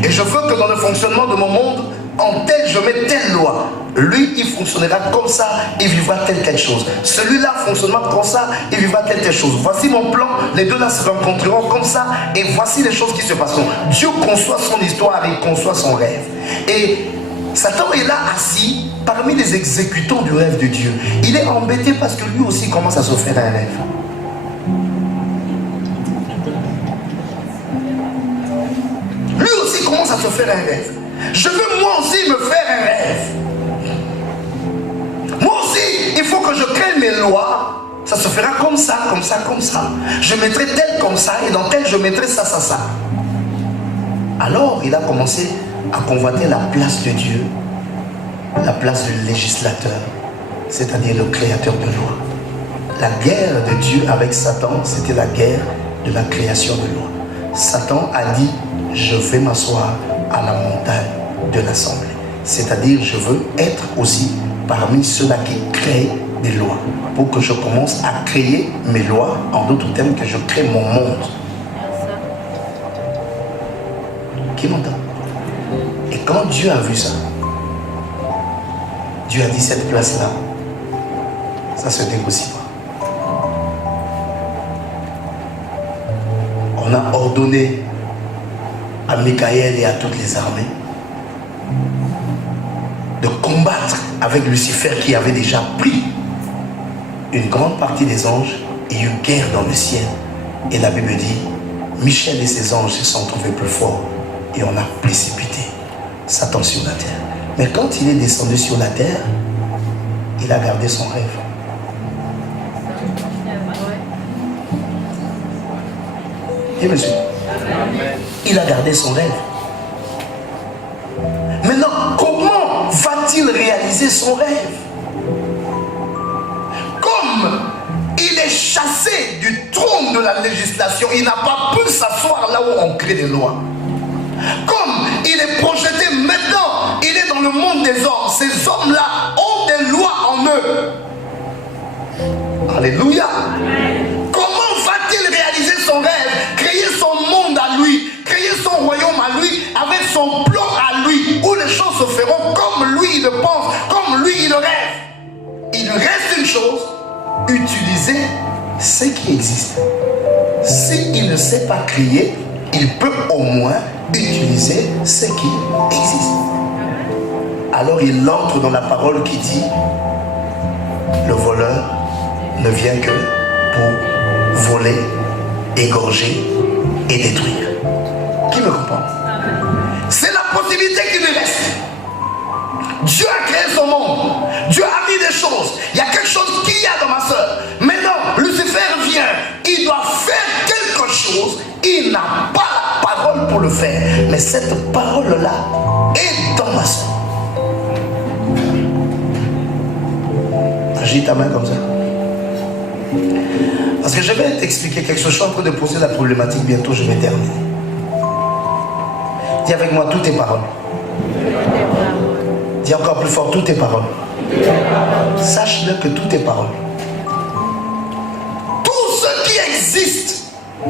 Et je veux que dans le fonctionnement de mon monde, en tel, je mets telle loi. Lui, il fonctionnera comme ça, il vivra telle chose. Celui-là fonctionnera comme ça, il vivra telle chose. Voici mon plan, les deux là se rencontreront comme ça, et voici les choses qui se passeront. Dieu conçoit son histoire, il conçoit son rêve. Et Satan est là assis parmi les exécutants du rêve de Dieu. Il est embêté parce que lui aussi commence à se faire un rêve. Lui aussi commence à se faire un rêve. Je veux moi aussi me faire un rêve. Moi aussi, il faut que je crée mes lois. Ça se fera comme ça, comme ça, comme ça. Je mettrai tel comme ça et dans tel je mettrai ça, ça, ça. Alors il a commencé à convoiter la place de Dieu, la place du législateur, c'est-à-dire le créateur de loi. La guerre de Dieu avec Satan, c'était la guerre de la création de loi. Satan a dit: je vais m'asseoir à la montagne de l'assemblée. C'est-à-dire, je veux être aussi parmi ceux-là qui créent des lois. Pour que je commence à créer mes lois, en d'autres termes, que je crée mon monde. Qui m'entend? Et quand Dieu a vu ça, Dieu a dit: cette place-là, ça se négocie pas. On a ordonné à Michael et à toutes les armées de combattre avec Lucifer qui avait déjà pris une grande partie des anges, et eu guerre dans le ciel. Et la Bible dit: Michel et ses anges se sont trouvés plus forts et on a précipité Satan sur la terre. Mais quand il est descendu sur la terre, il a gardé son rêve. Et monsieur, il a gardé son rêve. Maintenant, comment va-t-il réaliser son rêve? Comme il est chassé du trône de la législation, il n'a pas pu s'asseoir là où on crée des lois. Comme il est projeté maintenant, il est dans le monde des hommes. Ces hommes-là ont des lois en eux. Alléluia. Comment va-t-il réaliser son rêve, créer son monde à lui, créer son royaume à lui, avec son plan à lui, où les choses se feront comme lui il le pense, comme lui il le rêve? Il reste une chose: utiliser ce qui existe. S'il ne sait pas créer, il peut au moins utiliser ce qui existe. Alors il entre dans la parole qui dit: le voleur ne vient que pour voler, égorger et détruire. Qui me comprend? C'est la possibilité qui lui reste. Dieu a créé son monde. Dieu a mis des choses. Il y a quelque chose qu'il y a dans ma soeur. Maintenant, Lucifer vient. Il doit faire quelque chose. Il n'a pas la parole pour pour le faire. Mais cette parole-là est dans ma soeur. Agite ta main comme ça. Parce que je vais t'expliquer quelque chose. Je suis en train de poser la problématique. Bientôt, je vais terminer. Dis avec moi, toutes tes paroles. Dis encore plus fort, toutes tes paroles. Sache-le que toutes tes paroles. Tout ce qui existe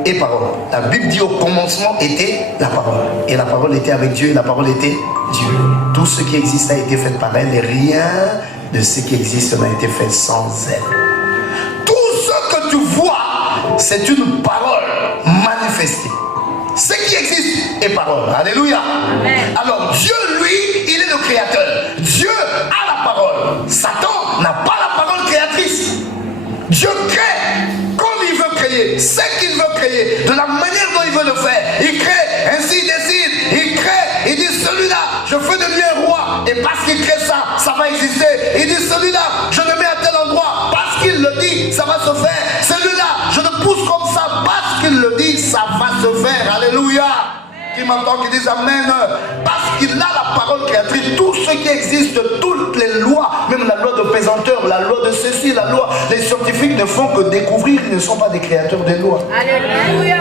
est parole. La Bible dit au commencement était la parole. Et la parole était avec Dieu et la parole était Dieu. Tout ce qui existe a été fait par elle et rien de ce qui existe n'a été fait sans elle. Tout ce que tu vois, c'est une parole manifestée. Ce qui existe est parole. Alléluia. Amen. Alors Dieu, lui, il est le créateur. Dieu a la parole. Satan n'a pas la parole créatrice. Dieu crée comme il veut créer, ce qu'il veut créer, de la manière dont il veut le faire. Il crée, ainsi il décide, il crée, il dit celui-là, je fais de lui un roi. Et parce qu'il crée ça, ça va exister. Il dit celui-là, je le mets à tel endroit. Parce qu'il le dit, ça va se faire. Celui-là, je le pousse comme ça. Parce qu'il le dit, ça va se faire. Alléluia. Qui m'entend, qui dit amen. Parce qu'il a la parole créatrice. Tout ce qui existe, toutes les lois, même la loi de pesanteur, la loi de ceci, la loi, les scientifiques ne font que découvrir, ils ne sont pas des créateurs des lois. Alléluia.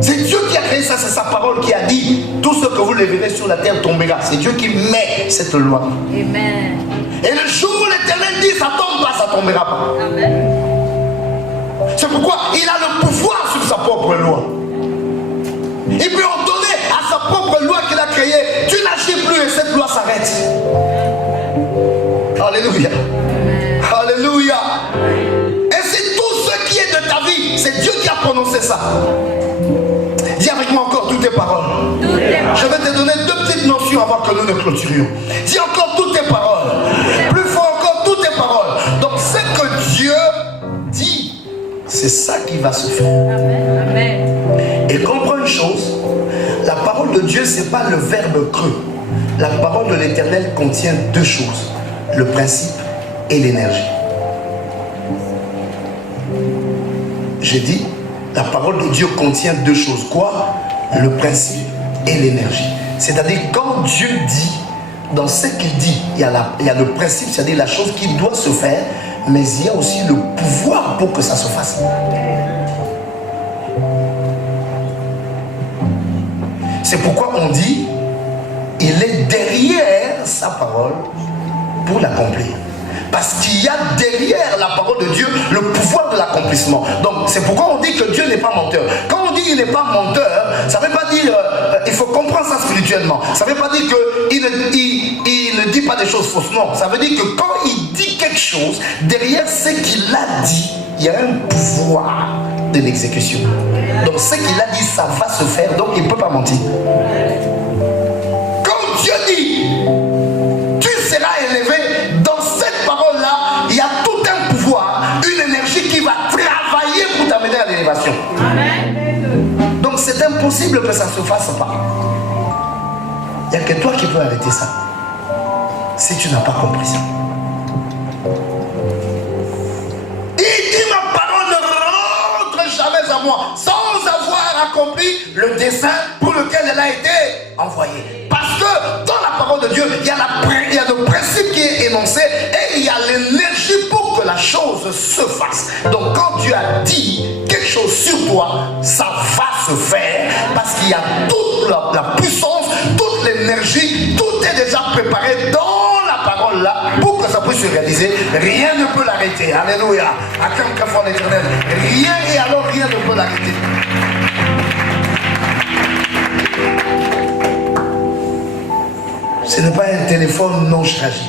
C'est Dieu qui a créé ça, c'est sa parole qui a dit tout ce que vous verrez sur la terre tombera. C'est Dieu qui met cette loi. Amen. Et le jour où l'Éternel dit ça tombe pas, ça tombera pas. Amen. C'est pourquoi il a le pouvoir sur sa propre loi. Il peut ordonner à sa propre loi qu'il a créée, tu n'agis plus et cette loi s'arrête. Alléluia. Alléluia. Et c'est tout ce qui est de ta vie, c'est Dieu qui a prononcé ça. Dis avec moi encore toutes tes paroles. Je vais te donner deux petites notions avant que nous ne clôturions. Dis encore toutes tes paroles. Plus fort encore toutes tes paroles. Donc ce que Dieu dit, c'est ça qui va se faire. Amen. Et comprends une chose, la parole de Dieu, ce n'est pas le verbe creux. La parole de l'Éternel contient deux choses, le principe et l'énergie. J'ai dit, la parole de Dieu contient deux choses. Quoi? Le principe et l'énergie. C'est-à-dire, quand Dieu dit, dans ce qu'il dit, il y a le principe, c'est-à-dire la chose qui doit se faire, mais il y a aussi le pouvoir pour que ça se fasse. C'est pourquoi on dit, il est derrière sa parole pour l'accomplir. Parce qu'il y a derrière la parole de Dieu le pouvoir de l'accomplissement. Donc c'est pourquoi on dit que Dieu n'est pas menteur. Quand on dit qu'il n'est pas menteur, ça ne veut pas dire, il faut comprendre ça spirituellement. Ça ne veut pas dire qu'il ne dit pas des choses fausses. Non, ça veut dire que quand il dit quelque chose, derrière ce qu'il a dit, il y a un pouvoir de l'exécution. Donc ce qu'il a dit, ça va se faire, donc il ne peut pas mentir. Quand Dieu dit, tu seras élevé, dans cette parole-là, il y a tout un pouvoir, une énergie qui va travailler pour t'amener à l'élévation. Donc c'est impossible que ça ne se fasse pas. Il n'y a que toi qui peux arrêter ça, si tu n'as pas compris ça. À moi, sans avoir accompli le dessein pour lequel elle a été envoyée. Parce que dans la parole de Dieu, il y a le principe qui est énoncé et il y a l'énergie pour que la chose se fasse. Donc quand Dieu a dit quelque chose sur toi, ça va se faire parce qu'il y a toute la puissance, toute l'énergie, tout est déjà préparé dans la parole là pour que ça puisse se réaliser. Rien ne peut l'arrêter. Alléluia. Acclame très fort l'Éternel. Rien et alors rien ne peut l'arrêter. Ce n'est pas un téléphone non chargé,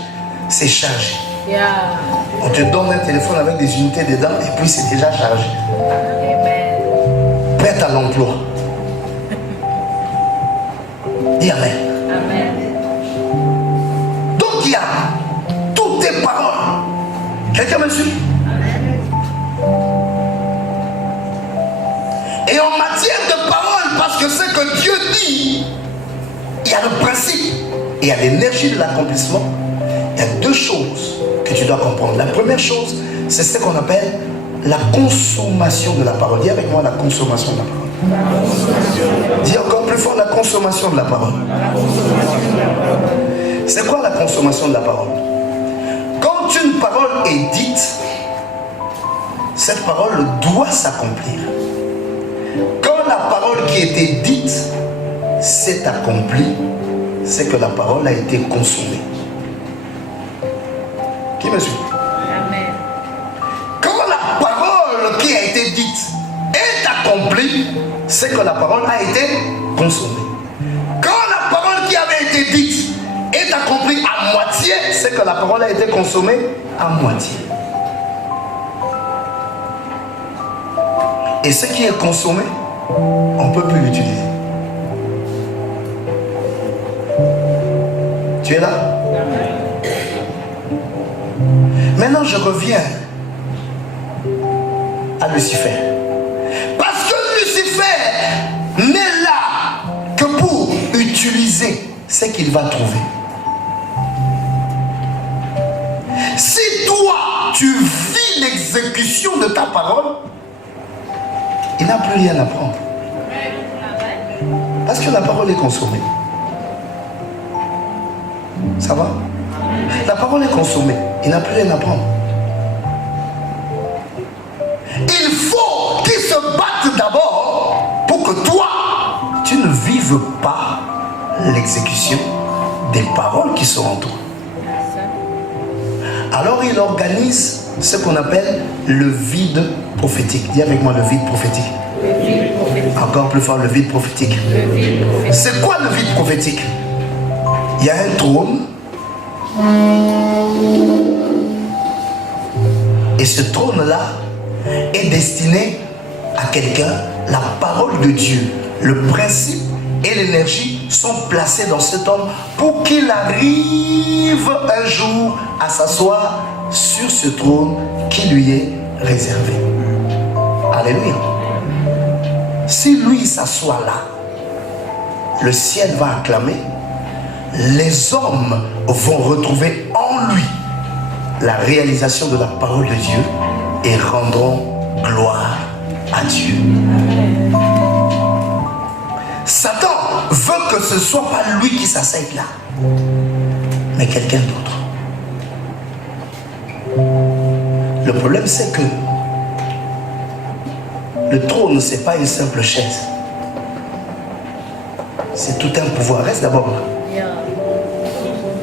c'est chargé. Yeah. On te donne un téléphone avec des unités dedans et puis c'est déjà chargé. Amen. Prête à l'emploi. Dis amen. Amen. Donc il y a toutes tes paroles. Quelqu'un me suit? Et en matière de parole, parce que ce que Dieu dit, il y a le principe et il y a l'énergie de l'accomplissement. Il y a deux choses que tu dois comprendre. La première chose, c'est ce qu'on appelle la consommation de la parole. Dis avec moi la consommation de la parole. Dis encore plus fort, la consommation de la parole. C'est quoi la consommation de la parole? Quand une parole est dite, cette parole doit s'accomplir. Quand la parole qui était dite s'est accomplie, c'est que la parole a été consommée. Qui me suit? Amen. Quand la parole qui a été dite est accomplie, c'est que la parole a été consommée. Quand la parole qui avait été dite est accomplie à moitié, c'est que la parole a été consommée à moitié. Et ce qui est consommé, on ne peut plus l'utiliser. Tu es là? Maintenant, je reviens à Lucifer. Parce que Lucifer n'est là que pour utiliser ce qu'il va trouver. Si toi, tu vis l'exécution de ta parole, il n'a plus rien à prendre. Parce que la parole est consommée. Ça va? La parole est consommée. Il n'a plus rien à prendre. Il faut qu'il se batte d'abord pour que toi, tu ne vives pas l'exécution des paroles qui sont en toi. Alors il organise ce qu'on appelle le vide prophétique. Dis avec moi le vide prophétique. Le vide prophétique. Encore plus fort, le vide prophétique. Le vide prophétique. C'est quoi le vide prophétique? Il y a un trône. Et ce trône-là est destiné à quelqu'un. La parole de Dieu, le principe et l'énergie sont placés dans cet homme pour qu'il arrive un jour à s'asseoir sur ce trône qui lui est réservé. Alléluia. Si lui s'assoit là, le ciel va acclamer, les hommes vont retrouver en lui la réalisation de la parole de Dieu et rendront gloire à Dieu. Satan veut que ce ne soit pas lui qui s'asseye là, mais quelqu'un d'autre. Le problème, c'est que le trône, ce n'est pas une simple chaise. C'est tout un pouvoir. Reste d'abord là.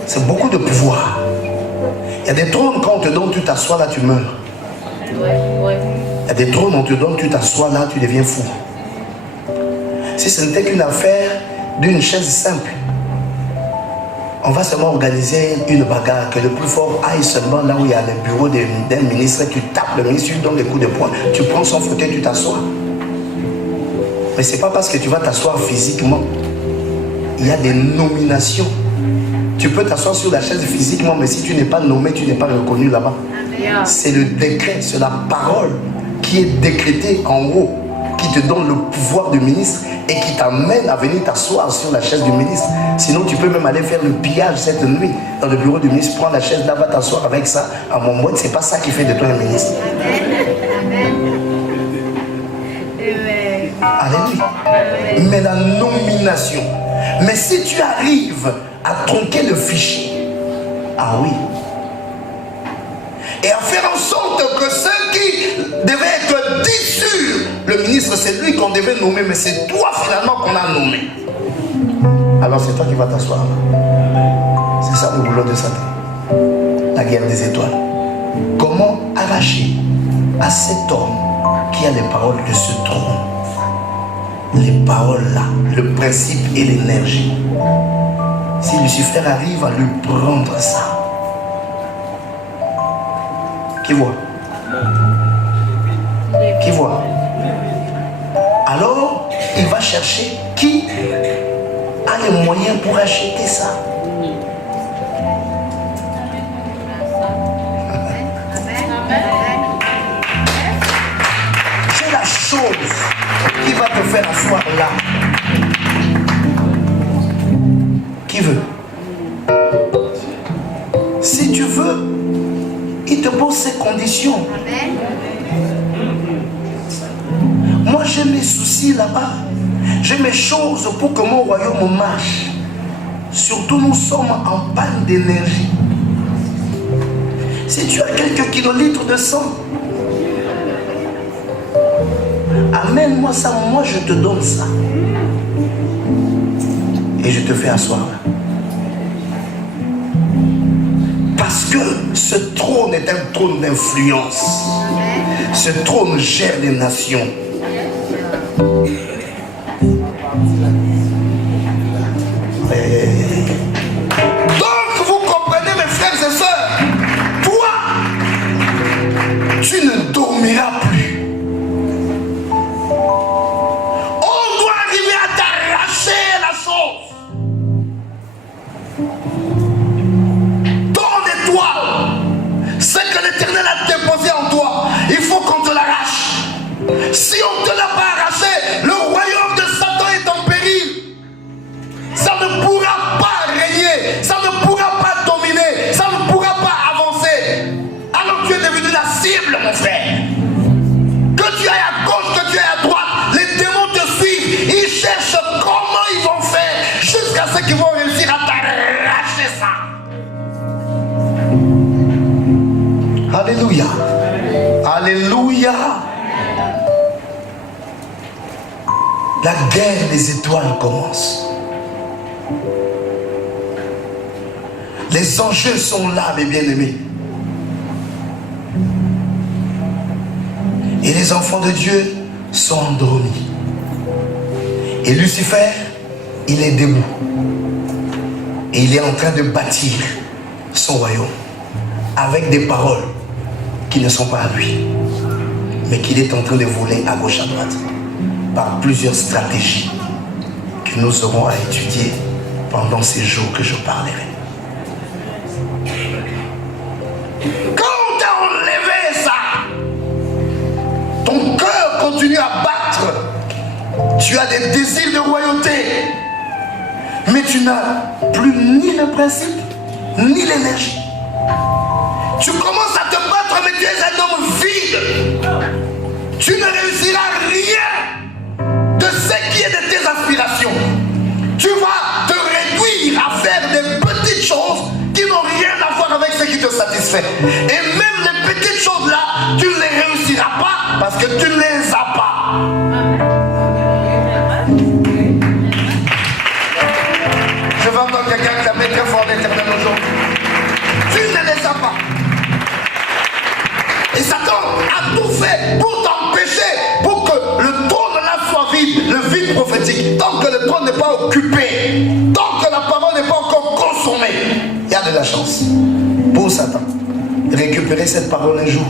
C'est beaucoup de pouvoir. Il y a des trônes, quand on te donne, tu t'assois là, tu meurs. Il y a des trônes, on te donne, tu t'assois là, tu deviens fou. Si ce n'était qu'une affaire d'une chaise simple, on va seulement organiser une bagarre, que le plus fort aille seulement là où il y a le bureau d'un ministre, tu tapes le ministre, tu lui donnes des coups de poing, tu prends son fauteuil, tu t'assois. Mais ce n'est pas parce que tu vas t'asseoir physiquement. Il y a des nominations. Tu peux t'asseoir sur la chaise physiquement, mais si tu n'es pas nommé, tu n'es pas reconnu là-bas. C'est le décret, c'est la parole qui est décrétée en haut, qui te donne le pouvoir du ministre et qui t'amène à venir t'asseoir sur la chaise du ministre. Sinon, tu peux même aller faire le pillage cette nuit dans le bureau du ministre, prends la chaise là, va t'asseoir avec ça. À mon mot, c'est pas ça qui fait de toi un ministre. Alléluia. Mais la nomination. Mais si tu arrives à tronquer le fichier, ah oui, et à faire en sorte que ceux qui devaient être dits sur le ministre, c'est lui qu'on devait nommer, mais c'est toi finalement qu'on a nommé. Alors c'est toi qui vas t'asseoir. C'est ça le boulot de Satan. La guerre des étoiles. Comment arracher à cet homme qui a les paroles de ce trône, les paroles là, le principe et l'énergie. Si Lucifer arrive à lui prendre ça, qui voit? Qui voit? Alors, il va chercher qui a les moyens pour acheter ça. C'est la chose qui va te faire asseoir là. Qui veut? Si tu veux, il te pose ces conditions. Moi, j'ai mes soucis là-bas. J'ai mes choses pour que mon royaume marche. Surtout, nous sommes en panne d'énergie. Si tu as quelques kilolitres de sang, amène-moi ça, moi je te donne ça. Et je te fais asseoir. Parce que ce trône est un trône d'influence. Ce trône gère les nations. Donc vous comprenez mes frères et sœurs, toi, tu ne dormiras plus. On doit arriver à t'arracher la chose. Ton étoile, ce que l'Éternel a déposé en toi, il faut qu'on te l'arrache. Si on ne te l'a pas arraché, le royaume de Satan est en péril. Ça ne pourra pas régner, ça ne pourra pas dominer, ça ne pourra pas avancer. Alors tu es devenu la cible, mon frère. Que tu ailles à gauche, que tu ailles à droite, les démons te suivent. Ils cherchent comment ils vont faire jusqu'à ce qu'ils vont réussir à t'arracher ça. Alléluia. Alléluia. La guerre des étoiles commence. Les enjeux sont là, mes bien-aimés. Et les enfants de Dieu sont endormis. Et Lucifer, il est debout. Et il est en train de bâtir son royaume avec des paroles qui ne sont pas à lui, mais qu'il est en train de voler à gauche, à droite, par plusieurs stratégies que nous aurons à étudier pendant ces jours que je parlerai. Quand on t'a enlevé ça, ton cœur continue à battre. Tu as des désirs de royauté, mais tu n'as plus ni le principe, ni l'énergie. Tu commences à te battre, mais tu es un homme vide. Tu ne réussiras rien de ce qui est de tes aspirations. Tu vas te réduire à faire des petites choses qui n'ont rien à voir avec ce qui te satisfait. Et même les petites choses là, tu ne les réussiras pas parce que tu ne les as pas. Je vais entendre quelqu'un clamer très fort l'Éternel aujourd'hui. Tu ne les as pas. Et Satan a tout fait pour t'empêcher, pour que le trône là soit vide, le vide prophétique. Tant que le trône n'est pas occupé, tant que la parole n'est pas encore consommée, il y a de la chance pour Satan de récupérer cette parole un jour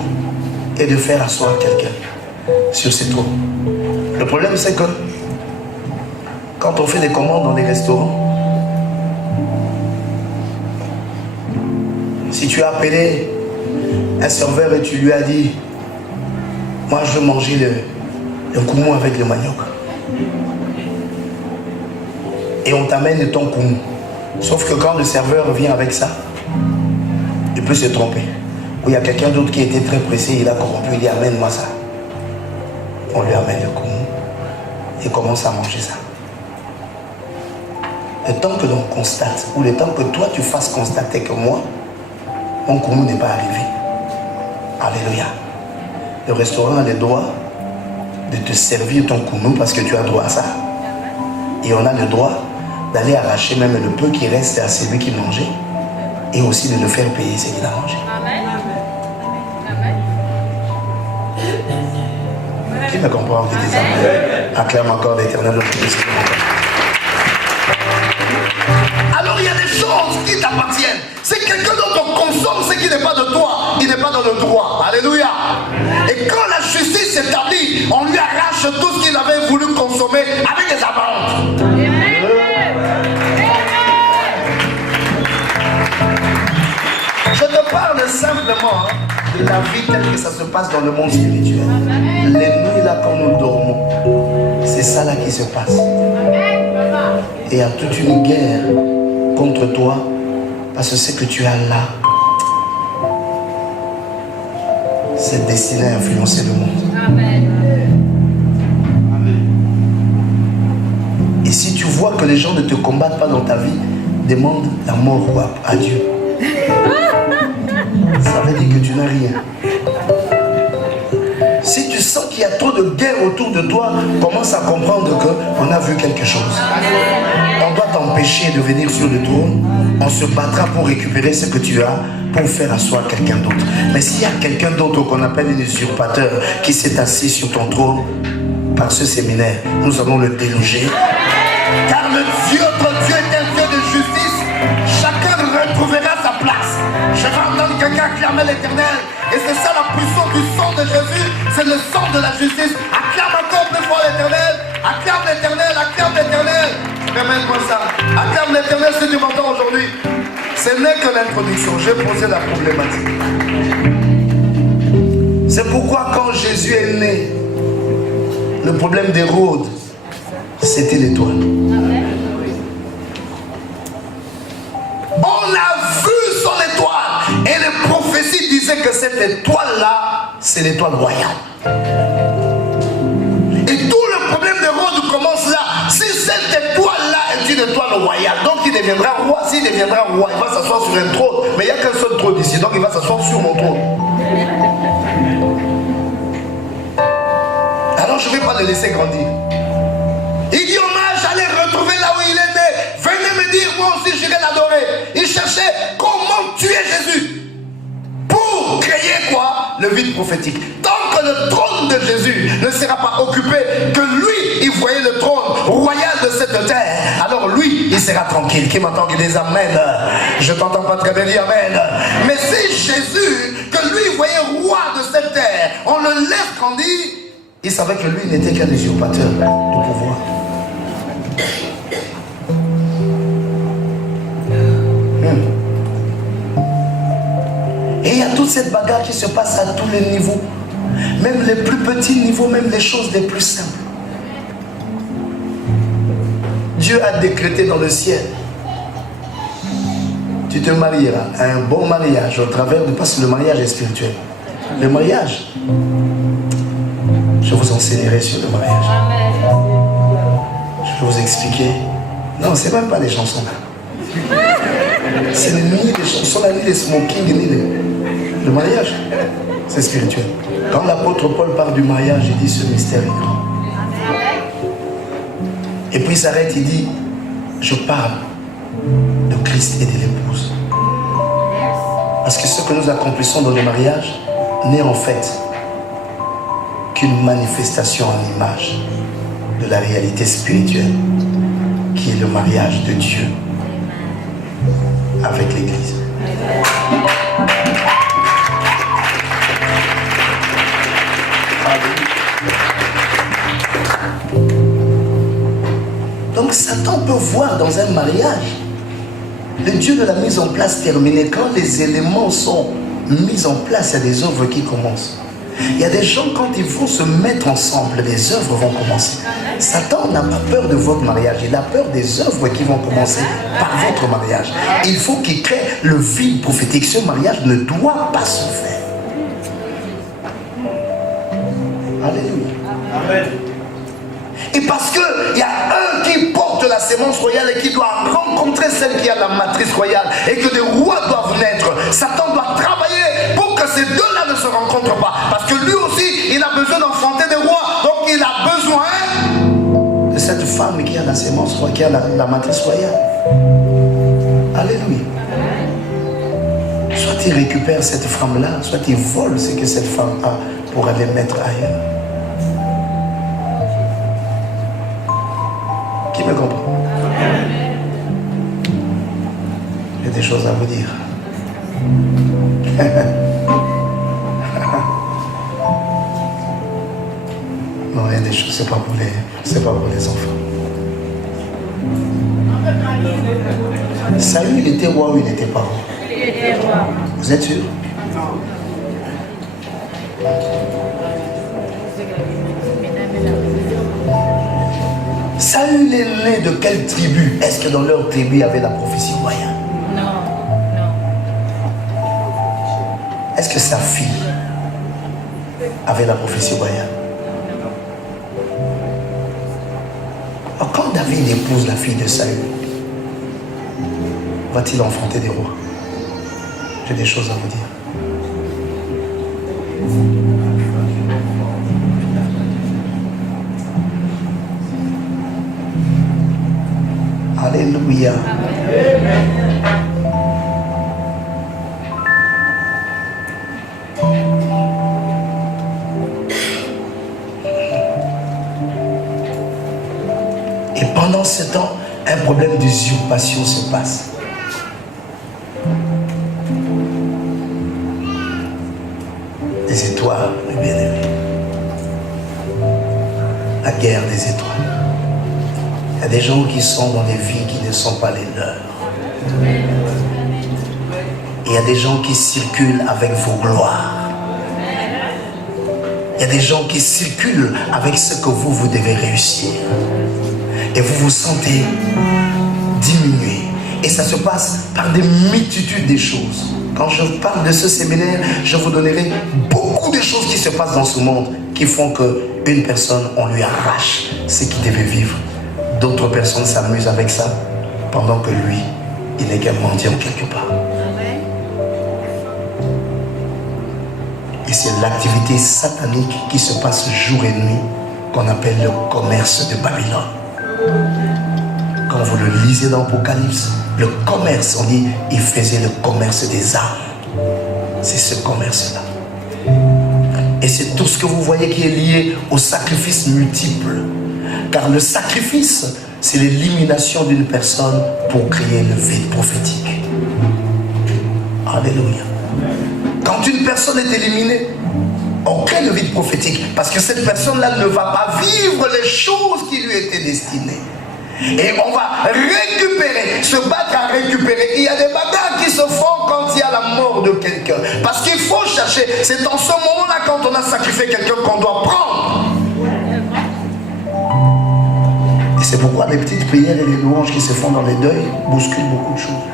et de faire asseoir quelqu'un sur ses trônes. Le problème c'est que quand on fait des commandes dans les restaurants, si tu as appelé un serveur et tu lui as dit moi je veux manger le koumou avec le manioc, et on t'amène ton koumou, sauf que quand le serveur vient avec ça, il peut se tromper, ou il y a quelqu'un d'autre qui était très pressé, il a corrompu, il dit amène-moi ça, on lui amène le koumou, il commence à manger ça. Le temps que l'on constate, ou le temps que toi tu fasses constater que moi mon koumou n'est pas arrivé, alléluia, le restaurant a le droit de te servir ton koumou parce que tu as droit à ça. Et on a le droit d'aller arracher même le peu qui reste à celui qui mangeait et aussi de le faire payer ce qu'il a mangé. Qui me comprend en disant acclame encore l'Éternel. Alors il y a des choses qui t'appartiennent. C'est quelqu'un d'autre consomme ce qui n'est pas de toi, il n'est pas dans le droit. Alléluia. Et quand la justice s'établit, on lui arrache tout ce qu'il avait voulu consommer avec des amendes. Je te parle simplement de la vie telle que ça se passe dans le monde spirituel. Les nuits là quand nous dormons, c'est ça là qui se passe. Et il y a toute une guerre contre toi parce que ce que tu as là, c'est destiné à influencer le monde. vois que les gens ne te combattent pas dans ta vie, demande la mort à Dieu. Ça veut dire que tu n'as rien. Si tu sens qu'il y a trop de guerre autour de toi, commence à comprendre qu'on a vu quelque chose. On doit t'empêcher de venir sur le trône. On se battra pour récupérer ce que tu as, pour faire asseoir quelqu'un d'autre. Mais s'il y a quelqu'un d'autre qu'on appelle un usurpateur qui s'est assis sur ton trône, par ce séminaire, nous allons le déloger. Car le Dieu, notre Dieu est un Dieu de justice. Chacun retrouvera sa place. Je vais entendre quelqu'un clamer l'Éternel. Et c'est ça la puissance du sang de Jésus. C'est le sang de la justice. Acclame encore plus fort l'Éternel. Acclame l'Éternel, acclame l'Éternel. Permets-moi ça. Acclame l'Éternel si tu m'entends aujourd'hui. Ce n'est que l'introduction. J'ai posé la problématique. C'est pourquoi quand Jésus est né, le problème d'Hérode, c'était l'étoile. On a vu son étoile. Et les prophéties disaient que cette étoile-là, c'est l'étoile royale. Et tout le problème d'Hérode commence là. Si cette étoile-là est une étoile royale, donc il deviendra roi. S'il deviendra roi, il va s'asseoir sur un trône. Mais il n'y a qu'un seul trône ici, donc il va s'asseoir sur mon trône. Alors je ne vais pas le laisser grandir. Il dit au mage, allez retrouver là où il est né. Venez me dire, moi aussi j'irai l'adorer. Il cherchait comment tuer Jésus. Pour créer quoi? Le vide prophétique. Tant que le trône de Jésus ne sera pas occupé, que lui, il voyait le trône royal de cette terre, alors lui, il sera tranquille. Qui m'entend qui dit amen? Je t'entends pas très bien dire amen. Mais si Jésus, que lui, il voyait roi de cette terre, on le laisse grandir, il savait que lui n'était qu'un usurpateur de pouvoir. Et il y a toute cette bagarre qui se passe à tous les niveaux. Même les plus petits niveaux, même les choses les plus simples. Dieu a décrété dans le ciel. Tu te marieras à un bon mariage au travers de... Parce que le mariage est spirituel. Le mariage... Je vous enseignerai sur le mariage. Je vais vous expliquer. Non, c'est même pas les chansons là. C'est ni les chansons là, ni les smoking, ni les... Le mariage, c'est spirituel. Quand l'apôtre Paul parle du mariage, il dit ce mystère est grand. Et puis il s'arrête, il dit, je parle de Christ et de l'épouse. Parce que ce que nous accomplissons dans le mariage n'est en fait qu'une manifestation en image de la réalité spirituelle qui est le mariage de Dieu avec l'Église. Donc Satan peut voir dans un mariage le Dieu de la mise en place terminée. Quand les éléments sont mis en place, il y a des œuvres qui commencent. Il y a des gens, quand ils vont se mettre ensemble, les œuvres vont commencer. Satan n'a pas peur de votre mariage, il a peur des œuvres qui vont commencer par votre mariage. Il faut qu'il crée le vide prophétique. Ce mariage ne doit pas se faire. Alléluia. Amen. Et parce qu'il y a un qui porte la sémence royale et qui doit rencontrer celle qui a la matrice royale et que des rois doivent naître, Satan doit travailler pour que ces deux-là ne se rencontrent pas. Parce que lui aussi, il a besoin d'enfanter des rois. Donc il a besoin de cette femme qui a la sémence royale, qui a la matrice royale. Alléluia. Soit il récupère cette femme-là, soit il vole ce que cette femme a pour aller mettre ailleurs. Qui me comprend? J'ai des choses à vous dire. Non, il y a des choses, c'est pas pour les enfants. Saül, il était roi ou il n'était pas roi? Il était roi. Vous êtes sûr? Saül est né de quelle tribu? Est-ce que dans leur tribu, il y avait la prophétie royale? Non, non. Est-ce que sa fille avait la prophétie royale? Alors, quand David épouse la fille de Saül, va-t-il enfanter des rois? J'ai des choses à vous dire. Alléluia. Et pendant ce temps, un problème d'usurpation se passe. Des étoiles, mes bien-aimés. La guerre des étoiles. Il y a des gens qui sont dans des vies qui ne sont pas les leurs. Il y a des gens qui circulent avec vos gloires. Il y a des gens qui circulent avec ce que vous devez réussir. Et vous vous sentez diminué. Et ça se passe par des multitudes de choses. Quand je parle de ce séminaire, je vous donnerai beaucoup de choses qui se passent dans ce monde qui font qu'une personne, on lui arrache ce qu'il devait vivre. D'autres personnes s'amusent avec ça pendant que lui, il n'est qu'un mendiant quelque part. Et c'est l'activité satanique qui se passe jour et nuit qu'on appelle le commerce de Babylone. Quand vous le lisez dans l'Apocalypse, le commerce, on dit, il faisait le commerce des âmes. C'est ce commerce-là. Et c'est tout ce que vous voyez qui est lié aux sacrifices multiples. Car le sacrifice, c'est l'élimination d'une personne pour créer le vide prophétique. Alléluia. Quand une personne est éliminée, on crée le vide prophétique. Parce que cette personne-là ne va pas vivre les choses qui lui étaient destinées. Et on va récupérer, se battre à récupérer. Il y a des bagarres qui se font quand il y a la mort de quelqu'un. Parce qu'il faut chercher. C'est dans ce moment-là, quand on a sacrifié quelqu'un, qu'on doit prendre. Et c'est pourquoi les petites prières et les louanges qui se font dans les deuils bousculent beaucoup de choses.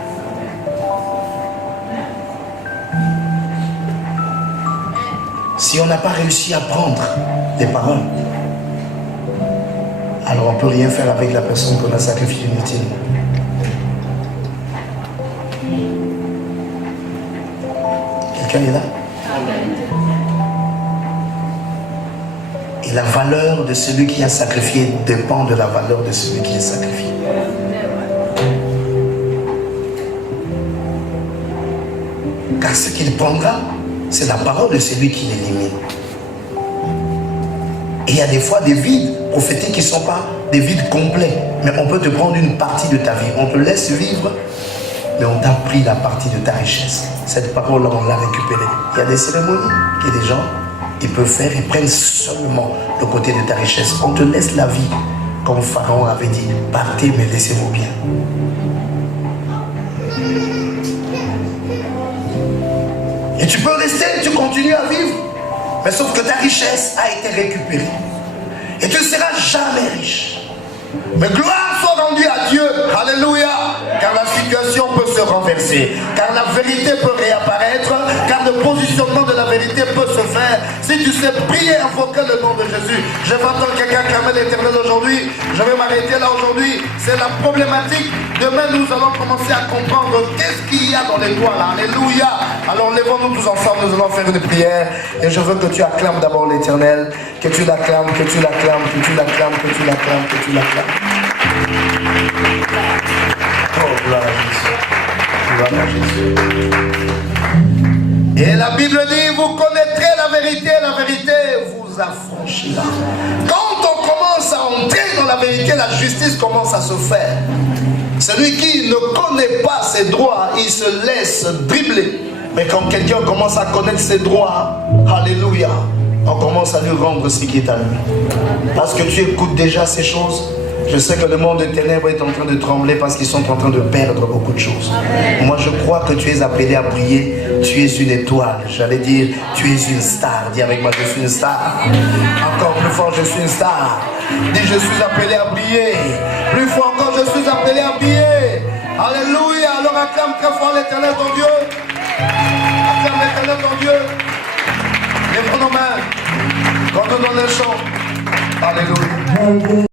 Si on n'a pas réussi à prendre les paroles, alors on ne peut rien faire avec la personne qu'on a sacrifiée inutilement. Quelqu'un est là? Et la valeur de celui qui a sacrifié dépend de la valeur de celui qui est sacrifié. Car ce qu'il prendra, c'est la parole de celui qui l'élimine. Et il y a des fois des vides prophétiques qui ne sont pas des vides complets. Mais on peut te prendre une partie de ta vie. On te laisse vivre, mais on t'a pris la partie de ta richesse. Cette parole-là, on l'a récupérée. Il y a des cérémonies que des gens, ils peuvent faire, ils prennent seulement le côté de ta richesse. On te laisse la vie, comme Pharaon avait dit, partez, mais laissez vos biens. Et tu peux rester, tu continues à vivre. Mais sauf que ta richesse a été récupérée. Et tu ne seras jamais riche. Mais gloire soit rendue à Dieu. Alléluia. Car la situation peut se renverser. Car la vérité peut réapparaître. Car le positionnement de la vérité peut se faire. Si tu sais prier, invoquer le nom de Jésus. Je vais entendre quelqu'un clamer l'Éternel aujourd'hui. Je vais m'arrêter là aujourd'hui. C'est la problématique. Demain, nous allons commencer à comprendre qu'est-ce qu'il y a dans les toits là. Alléluia. Alors lèvons-nous tous ensemble. Nous allons faire une prière. Et je veux que tu acclames d'abord l'Éternel. Que tu l'acclames, que tu l'acclames, que tu l'acclames, que tu l'acclames, que tu l'acclames. Oh, gloire à Jésus. Gloire à Jésus. Et la Bible dit, vous connaîtrez la vérité vous affranchira. Quand on commence à entrer dans la vérité, la justice commence à se faire. Celui qui ne connaît pas ses droits, il se laisse dribbler. Mais quand quelqu'un commence à connaître ses droits, alléluia, on commence à lui rendre ce qui est à lui. Parce que tu écoutes déjà ces choses. Je sais que le monde des ténèbres est en train de trembler parce qu'ils sont en train de perdre beaucoup de choses. Amen. Moi, je crois que tu es appelé à briller. Tu es une étoile. J'allais dire, tu es une star. Dis avec moi, je suis une star. Encore plus fort, je suis une star. Dis, je suis appelé à briller. Plus fort encore, je suis appelé à briller. Alléluia. Alors acclame très fort l'Éternel ton Dieu. Acclame l'Éternel ton Dieu. Lève nos mains. Quand on donne le chant. Alléluia.